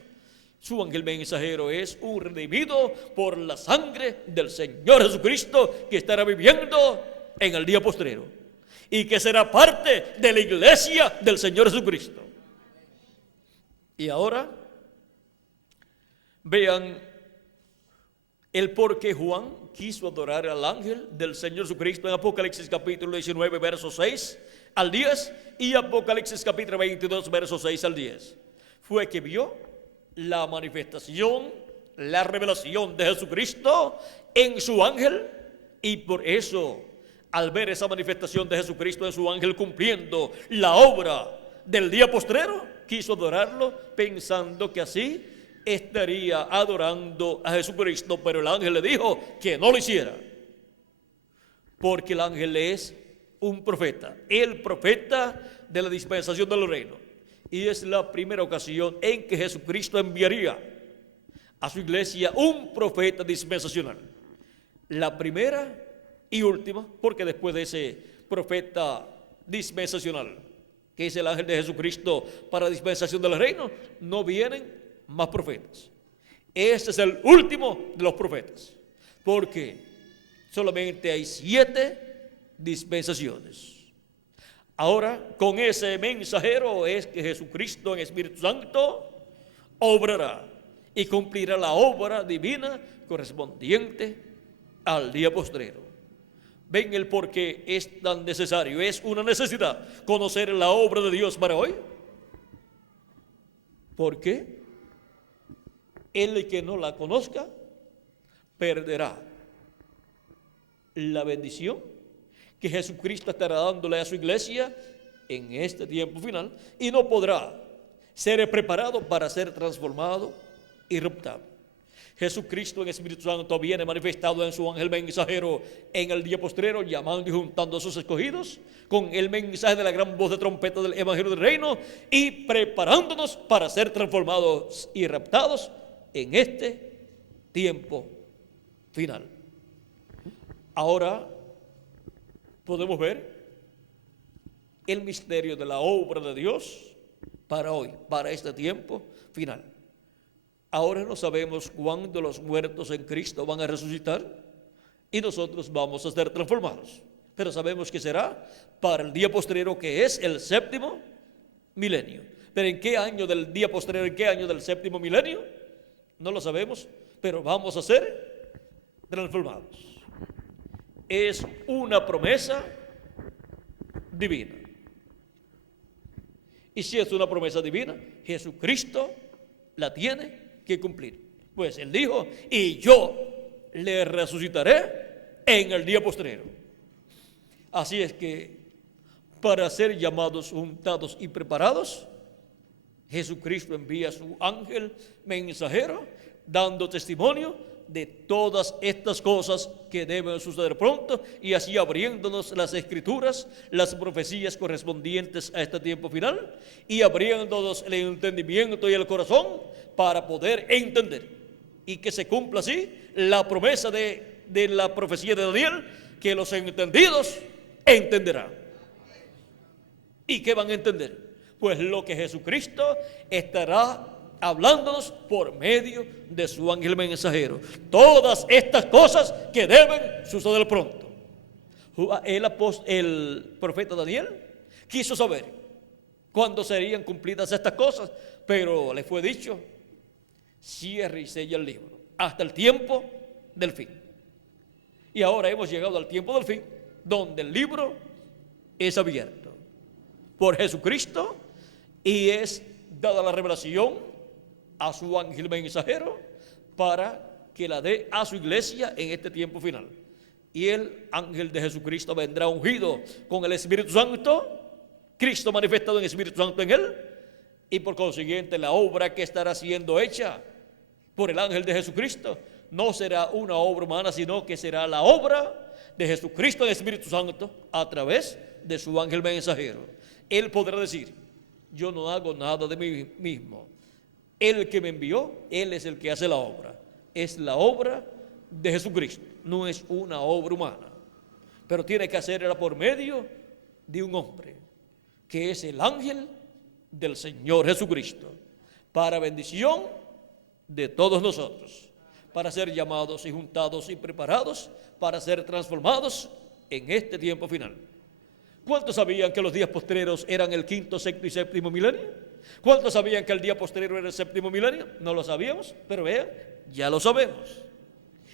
Su ángel mensajero es un redimido por la sangre del Señor Jesucristo, que estará viviendo en el día postrero y que será parte de la iglesia del Señor Jesucristo. Y ahora vean el por qué Juan quiso adorar al ángel del Señor Jesucristo en Apocalipsis capítulo 19 versos 6 al 10 y Apocalipsis capítulo 22 versos 6 al 10. Fue que vio la manifestación, la revelación de Jesucristo en su ángel, y por eso, al ver esa manifestación de Jesucristo en su ángel cumpliendo la obra del día postrero, quiso adorarlo pensando que así estaría adorando a Jesucristo. Pero el ángel le dijo que no lo hiciera, porque el ángel es un profeta, el profeta de la dispensación del reino. Y es la primera ocasión en que Jesucristo enviaría a su iglesia un profeta dispensacional. La primera y última, porque después de ese profeta dispensacional, que es el ángel de Jesucristo para dispensación del reino, no vienen más profetas. Este es el último de los profetas, porque solamente hay 7 dispensaciones. Ahora, con ese mensajero es que Jesucristo en Espíritu Santo obrará y cumplirá la obra divina correspondiente al día postrero. ¿Ven el por qué es tan necesario? Es una necesidad conocer la obra de Dios para hoy. Porque el que no la conozca perderá la bendición que Jesucristo estará dándole a su iglesia en este tiempo final, y no podrá ser preparado para ser transformado y raptado. Jesucristo en Espíritu Santo viene manifestado en su ángel mensajero en el día postrero, llamando y juntando a sus escogidos con el mensaje de la gran voz de trompeta del evangelio del reino, y preparándonos para ser transformados y raptados en este tiempo final. Ahora podemos ver el misterio de la obra de Dios para hoy, para este tiempo final. Ahora no sabemos cuándo los muertos en Cristo van a resucitar y nosotros vamos a ser transformados. Pero sabemos que será para el día postrero, que es el séptimo milenio. Pero ¿en qué año del día postrero, en qué año del séptimo milenio? No lo sabemos, pero vamos a ser transformados. Es una promesa divina. Y si es una promesa divina, Jesucristo la tiene que cumplir. Pues Él dijo, y yo le resucitaré en el día postrero. Así es que para ser llamados, juntados y preparados, Jesucristo envía a su ángel mensajero dando testimonio de todas estas cosas que deben suceder pronto, y así abriéndonos las escrituras, las profecías correspondientes a este tiempo final, y abriéndonos el entendimiento y el corazón para poder entender, y que se cumpla así la promesa de la profecía de Daniel, que los entendidos entenderán. ¿Y qué van a entender? Pues lo que Jesucristo estará hablándonos por medio de su ángel mensajero. Todas estas cosas que deben suceder pronto. El profeta Daniel quiso saber cuándo serían cumplidas estas cosas, pero le fue dicho, cierre y sella el libro hasta el tiempo del fin. Y ahora hemos llegado al tiempo del fin, donde el libro es abierto por Jesucristo y es dada la revelación a su ángel mensajero para que la dé a su iglesia en este tiempo final. Y el ángel de Jesucristo vendrá ungido con el Espíritu Santo, Cristo manifestado en el Espíritu Santo en él, y por consiguiente la obra que estará siendo hecha por el ángel de Jesucristo no será una obra humana, sino que será la obra de Jesucristo en el Espíritu Santo a través de su ángel mensajero. Él podrá decir, yo no hago nada de mí mismo. El que me envió, Él es el que hace la obra. Es la obra de Jesucristo, no es una obra humana. Pero tiene que hacerla por medio de un hombre, que es el ángel del Señor Jesucristo, para bendición de todos nosotros, para ser llamados y juntados y preparados para ser transformados en este tiempo final. ¿Cuántos sabían que los días postreros eran el quinto, sexto y séptimo milenio? ¿Cuántos sabían que el día postrero era el séptimo milenio? No lo sabíamos, pero vean, ya lo sabemos.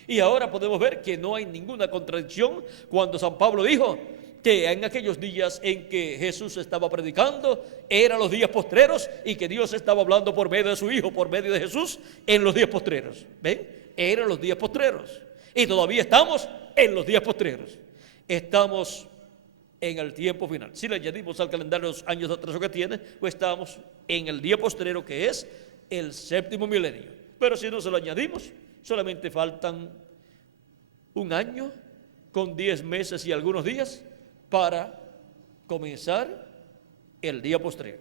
Y ahora podemos ver que no hay ninguna contradicción cuando San Pablo dijo que en aquellos días en que Jesús estaba predicando eran los días postreros y que Dios estaba hablando por medio de su Hijo, por medio de Jesús, en los días postreros. ¿Ven? Eran los días postreros. Y todavía estamos en los días postreros. Estamos en el tiempo final. Si le añadimos al calendario los años de atraso que tiene, pues estamos en el día postrero, que es el séptimo milenio. Pero si no se lo añadimos, solamente faltan un año con 10 meses y algunos días para comenzar el día postrero.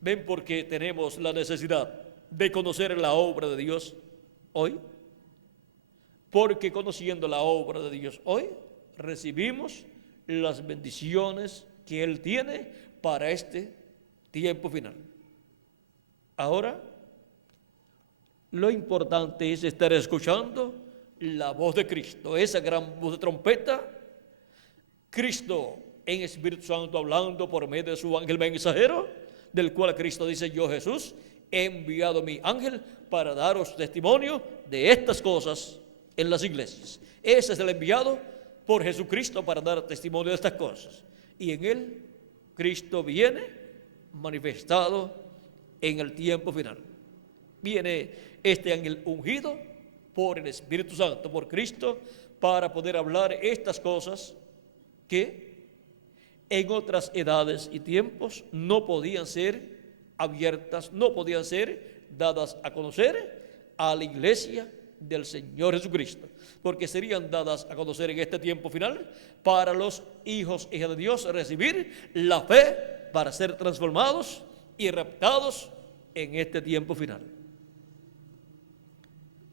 ¿Ven por qué tenemos la necesidad de conocer la obra de Dios hoy? Porque conociendo la obra de Dios hoy, recibimos las bendiciones que Él tiene para este tiempo final. Ahora, lo importante es estar escuchando la voz de Cristo, esa gran voz de trompeta, Cristo en Espíritu Santo hablando por medio de su ángel mensajero, del cual Cristo dice, yo Jesús he enviado mi ángel para daros testimonio de estas cosas en las iglesias. Ese es el enviado por Jesucristo para dar testimonio de estas cosas. Y en él, Cristo viene manifestado en el tiempo final. Viene este ángel ungido por el Espíritu Santo, por Cristo, para poder hablar estas cosas que en otras edades y tiempos no podían ser abiertas, no podían ser dadas a conocer a la iglesia del Señor Jesucristo, porque serían dadas a conocer en este tiempo final para los hijos e hijas de Dios recibir la fe para ser transformados y raptados en este tiempo final.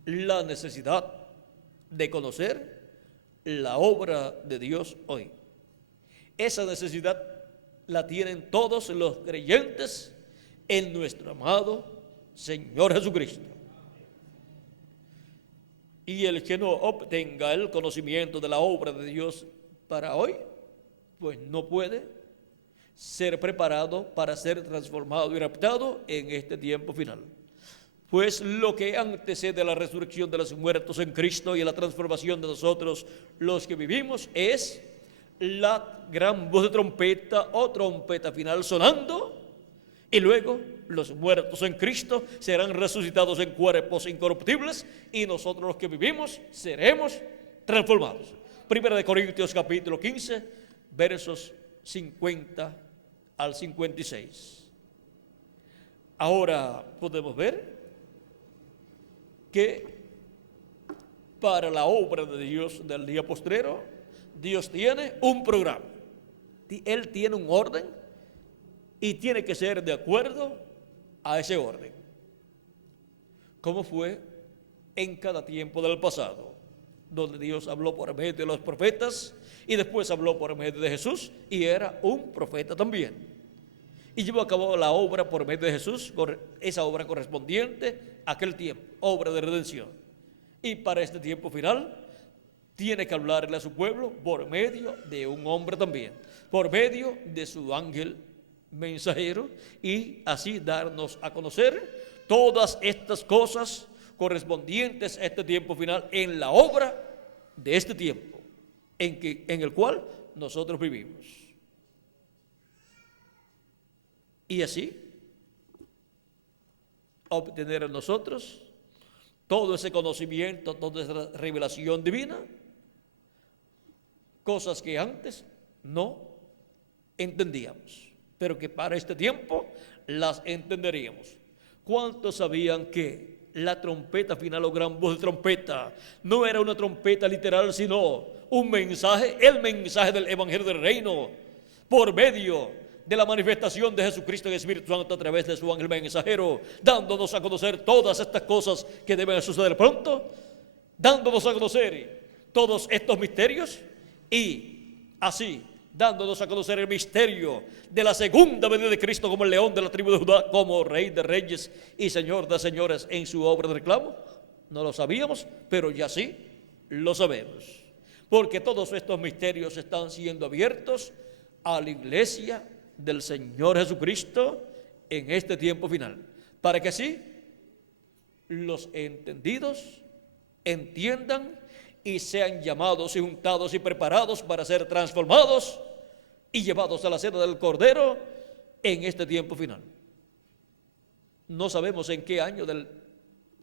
La necesidad de conocer la obra de Dios hoy. Esa necesidad la tienen todos los creyentes en nuestro amado Señor Jesucristo. Y el que no obtenga el conocimiento de la obra de Dios para hoy, pues no puede ser preparado para ser transformado y raptado en este tiempo final. Pues lo que antecede a la resurrección de los muertos en Cristo y a la transformación de nosotros los que vivimos es la gran voz de trompeta o trompeta final sonando, y luego los muertos en Cristo serán resucitados en cuerpos incorruptibles y nosotros los que vivimos seremos transformados. Primera de Corintios capítulo 15, versos 50 al 56. Ahora podemos ver que para la obra de Dios del día postrero, Dios tiene un programa. Él tiene un orden y tiene que ser de acuerdo a ese orden, como fue en cada tiempo del pasado, donde Dios habló por medio de los profetas y después habló por medio de Jesús, y era un profeta también, y llevó a cabo la obra por medio de Jesús, esa obra correspondiente a aquel tiempo, obra de redención. Y para este tiempo final tiene que hablarle a su pueblo por medio de un hombre también, por medio de su ángel mensajero, y así darnos a conocer todas estas cosas correspondientes a este tiempo final en la obra de este tiempo en el cual nosotros vivimos. Y así obtener en nosotros todo ese conocimiento, toda esa revelación divina, cosas que antes no entendíamos, pero que para este tiempo las entenderíamos. ¿Cuántos sabían que la trompeta final o gran voz de trompeta no era una trompeta literal, sino un mensaje, el mensaje del Evangelio del Reino, por medio de la manifestación de Jesucristo en el Espíritu Santo a través de su ángel mensajero, dándonos a conocer todas estas cosas que deben suceder pronto, dándonos a conocer todos estos misterios, y así dándonos a conocer el misterio de la segunda venida de Cristo como el león de la tribu de Judá, como Rey de reyes y Señor de señores en su obra de reclamo. No lo sabíamos, pero ya sí lo sabemos, porque todos estos misterios están siendo abiertos a la iglesia del Señor Jesucristo en este tiempo final, para que así los entendidos entiendan y sean llamados y juntados y preparados para ser transformados y llevados a la cena del Cordero en este tiempo final. No sabemos en qué año del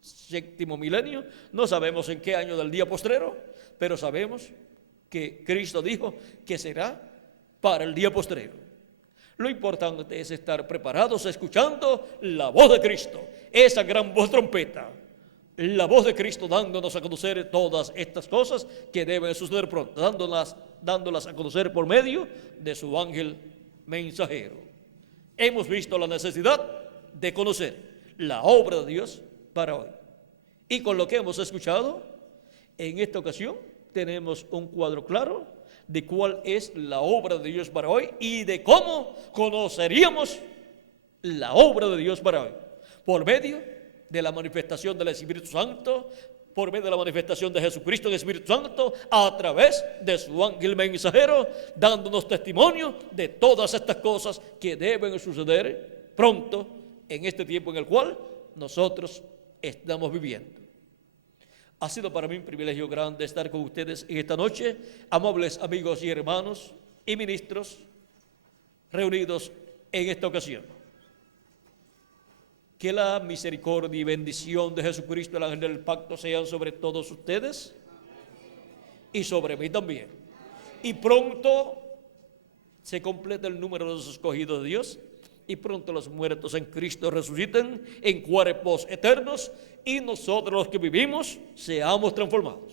séptimo milenio, no sabemos en qué año del día postrero, pero sabemos que Cristo dijo que será para el día postrero. Lo importante es estar preparados escuchando la voz de Cristo, esa gran voz trompeta, la voz de Cristo dándonos a conocer todas estas cosas que deben suceder pronto, dándolas a conocer por medio de su ángel mensajero. Hemos visto la necesidad de conocer la obra de Dios para hoy. Y con lo que hemos escuchado, en esta ocasión tenemos un cuadro claro de cuál es la obra de Dios para hoy y de cómo conoceríamos la obra de Dios para hoy. Por medio de la manifestación del Espíritu Santo, por medio de la manifestación de Jesucristo en el Espíritu Santo, a través de su ángel mensajero, dándonos testimonio de todas estas cosas que deben suceder pronto en este tiempo en el cual nosotros estamos viviendo. Ha sido para mí un privilegio grande estar con ustedes en esta noche, amables amigos y hermanos y ministros reunidos en esta ocasión. Que la misericordia y bendición de Jesucristo, el ángel del pacto, sean sobre todos ustedes y sobre mí también. Y pronto se completa el número de los escogidos de Dios, y pronto los muertos en Cristo resuciten en cuerpos eternos, y nosotros los que vivimos seamos transformados.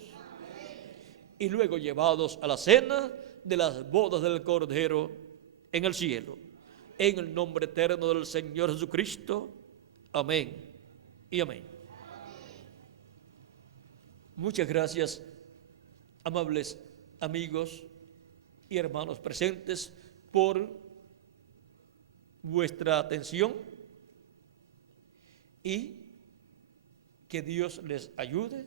Y luego llevados a la cena de las bodas del Cordero en el cielo. En el nombre eterno del Señor Jesucristo. Amén y amén. Muchas gracias, amables amigos y hermanos presentes, por vuestra atención y que Dios les ayude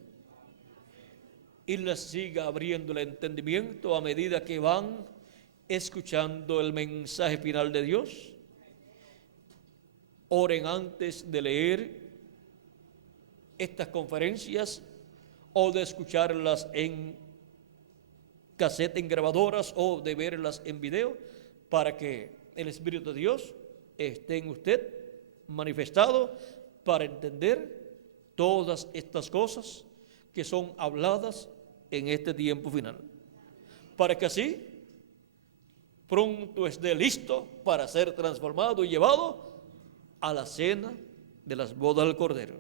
y les siga abriendo el entendimiento a medida que van escuchando el mensaje final de Dios. Oren antes de leer estas conferencias o de escucharlas en cassette, en grabadoras, o de verlas en video, para que el Espíritu de Dios esté en usted manifestado para entender todas estas cosas que son habladas en este tiempo final, para que así pronto esté listo para ser transformado y llevado a la cena de las bodas del Cordero.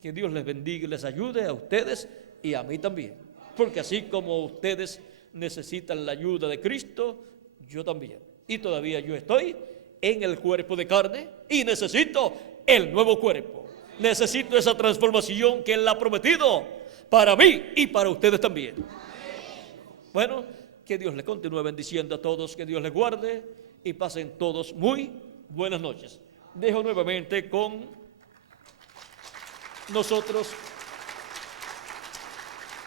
Que Dios les bendiga y les ayude a ustedes y a mí también, porque así como ustedes necesitan la ayuda de Cristo, yo también. Y todavía yo estoy en el cuerpo de carne y necesito el nuevo cuerpo. Necesito esa transformación que Él ha prometido para mí y para ustedes también. Bueno, que Dios les continúe bendiciendo a todos, que Dios les guarde y pasen todos muy buenas noches. Dejo nuevamente con nosotros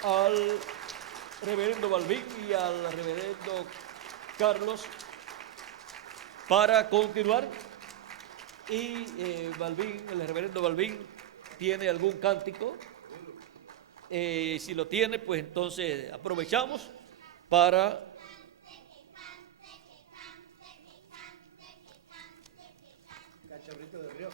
al reverendo Balbín y al reverendo Carlos para continuar. Y el reverendo Balbín tiene algún cántico. Si lo tiene, pues entonces aprovechamos para Cachorrito de Río.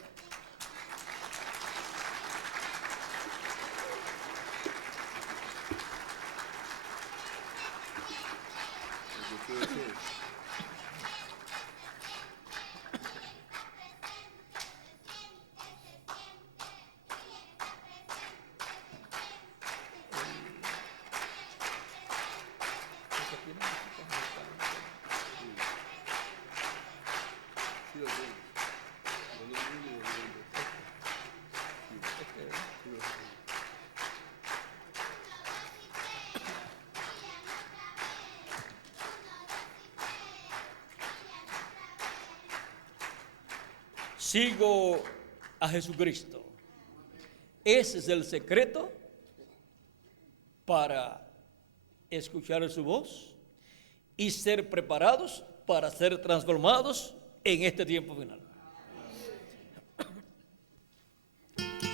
sigo a Jesucristo. Ese es el secreto para escuchar su voz y ser preparados para ser transformados en este tiempo final.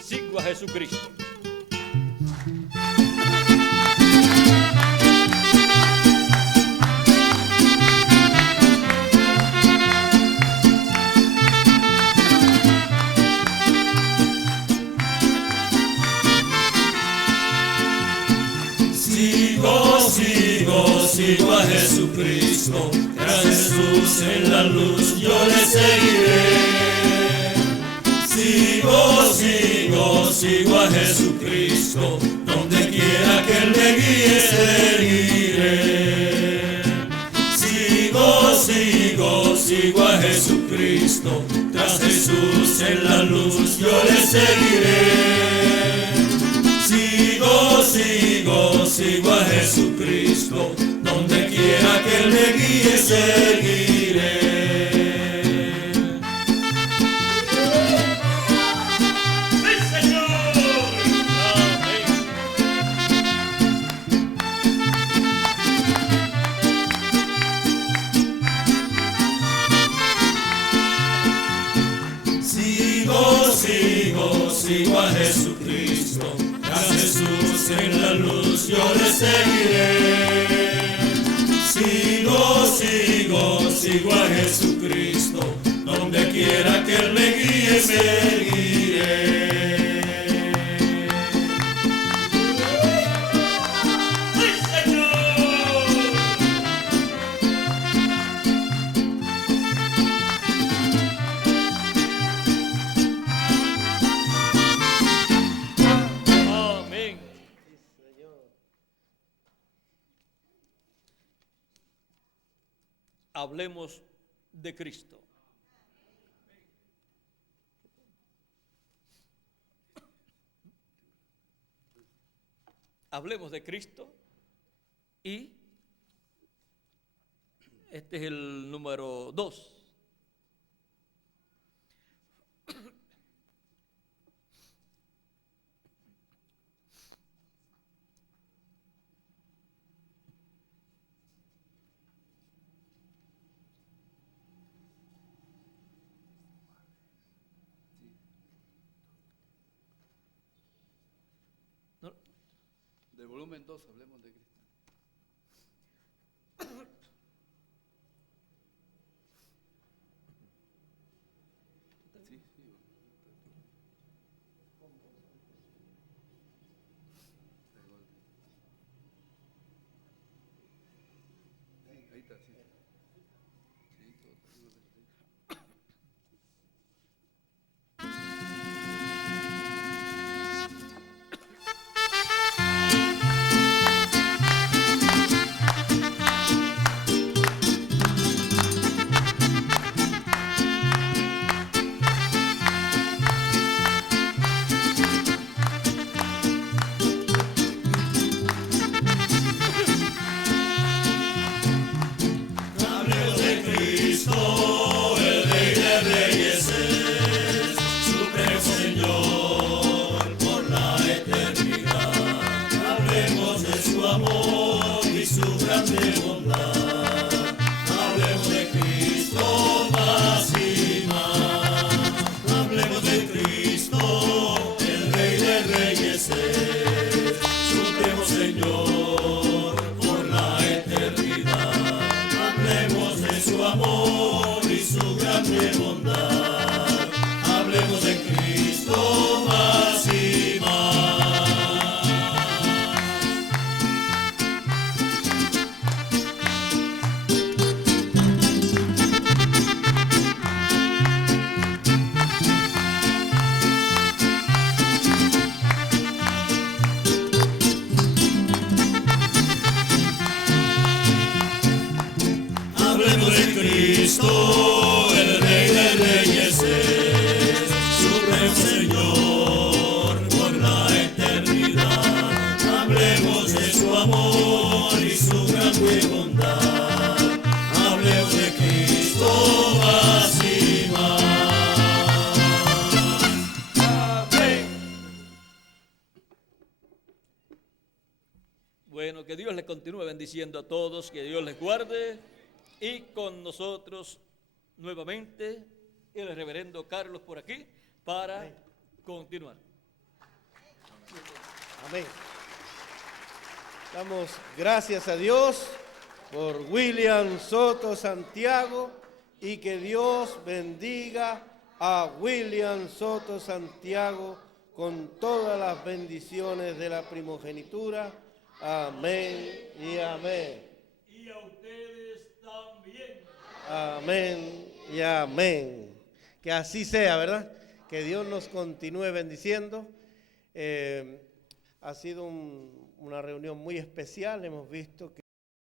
Sigo a Jesucristo. Sigo a Jesucristo, tras Jesús en la luz yo le seguiré. Sigo a Jesucristo, donde quiera que Él me guíe seguiré. Sigo a Jesucristo, tras Jesús en la luz yo le seguiré. Sigo a Jesucristo, donde quiera que Él me guíe seguiré. ¡Sí, Señor! Sigo a Jesucristo, a Jesús en la luz yo le seguiré. Sigo a Jesucristo, donde quiera que Él me guíe seguiré. ¡Sí, Señor! Amén. Hablemos de Cristo. Hablemos de Cristo y este es el número 2. volumen 2, hablemos de Cristo. Sí, sí. Ahí está, sí. Sí, todo está bien. Hablemos de Cristo, el Rey de Reyes es, Supremo Señor por la eternidad. Hablemos de su amor y su grande bondad. Hablemos de Cristo más y más. Hablemos de Cristo, el Rey de Reyes es, Supremo Señor por la eternidad. Hablemos de su amor y su grande bondad. Hablemos de Cristo más y más. Hablemos de Cristo, el Rey de Reyes es, Supremo Señor por la eternidad. Hablemos de su amor y su grande bondad. Hablemos de Cristo más y más. Amén. Bueno, que Dios les continúe bendiciendo a todos, que Dios les guarde. Y con nosotros nuevamente el reverendo Carlos por aquí para continuar. Amén. Damos gracias a Dios por William Soto Santiago y que Dios bendiga a William Soto Santiago con todas las bendiciones de la primogenitura. Amén y amén. Y a ustedes también. Amén y amén. Que así sea, ¿verdad? Que Dios nos continúe bendiciendo. Ha sido una reunión muy especial. Hemos visto que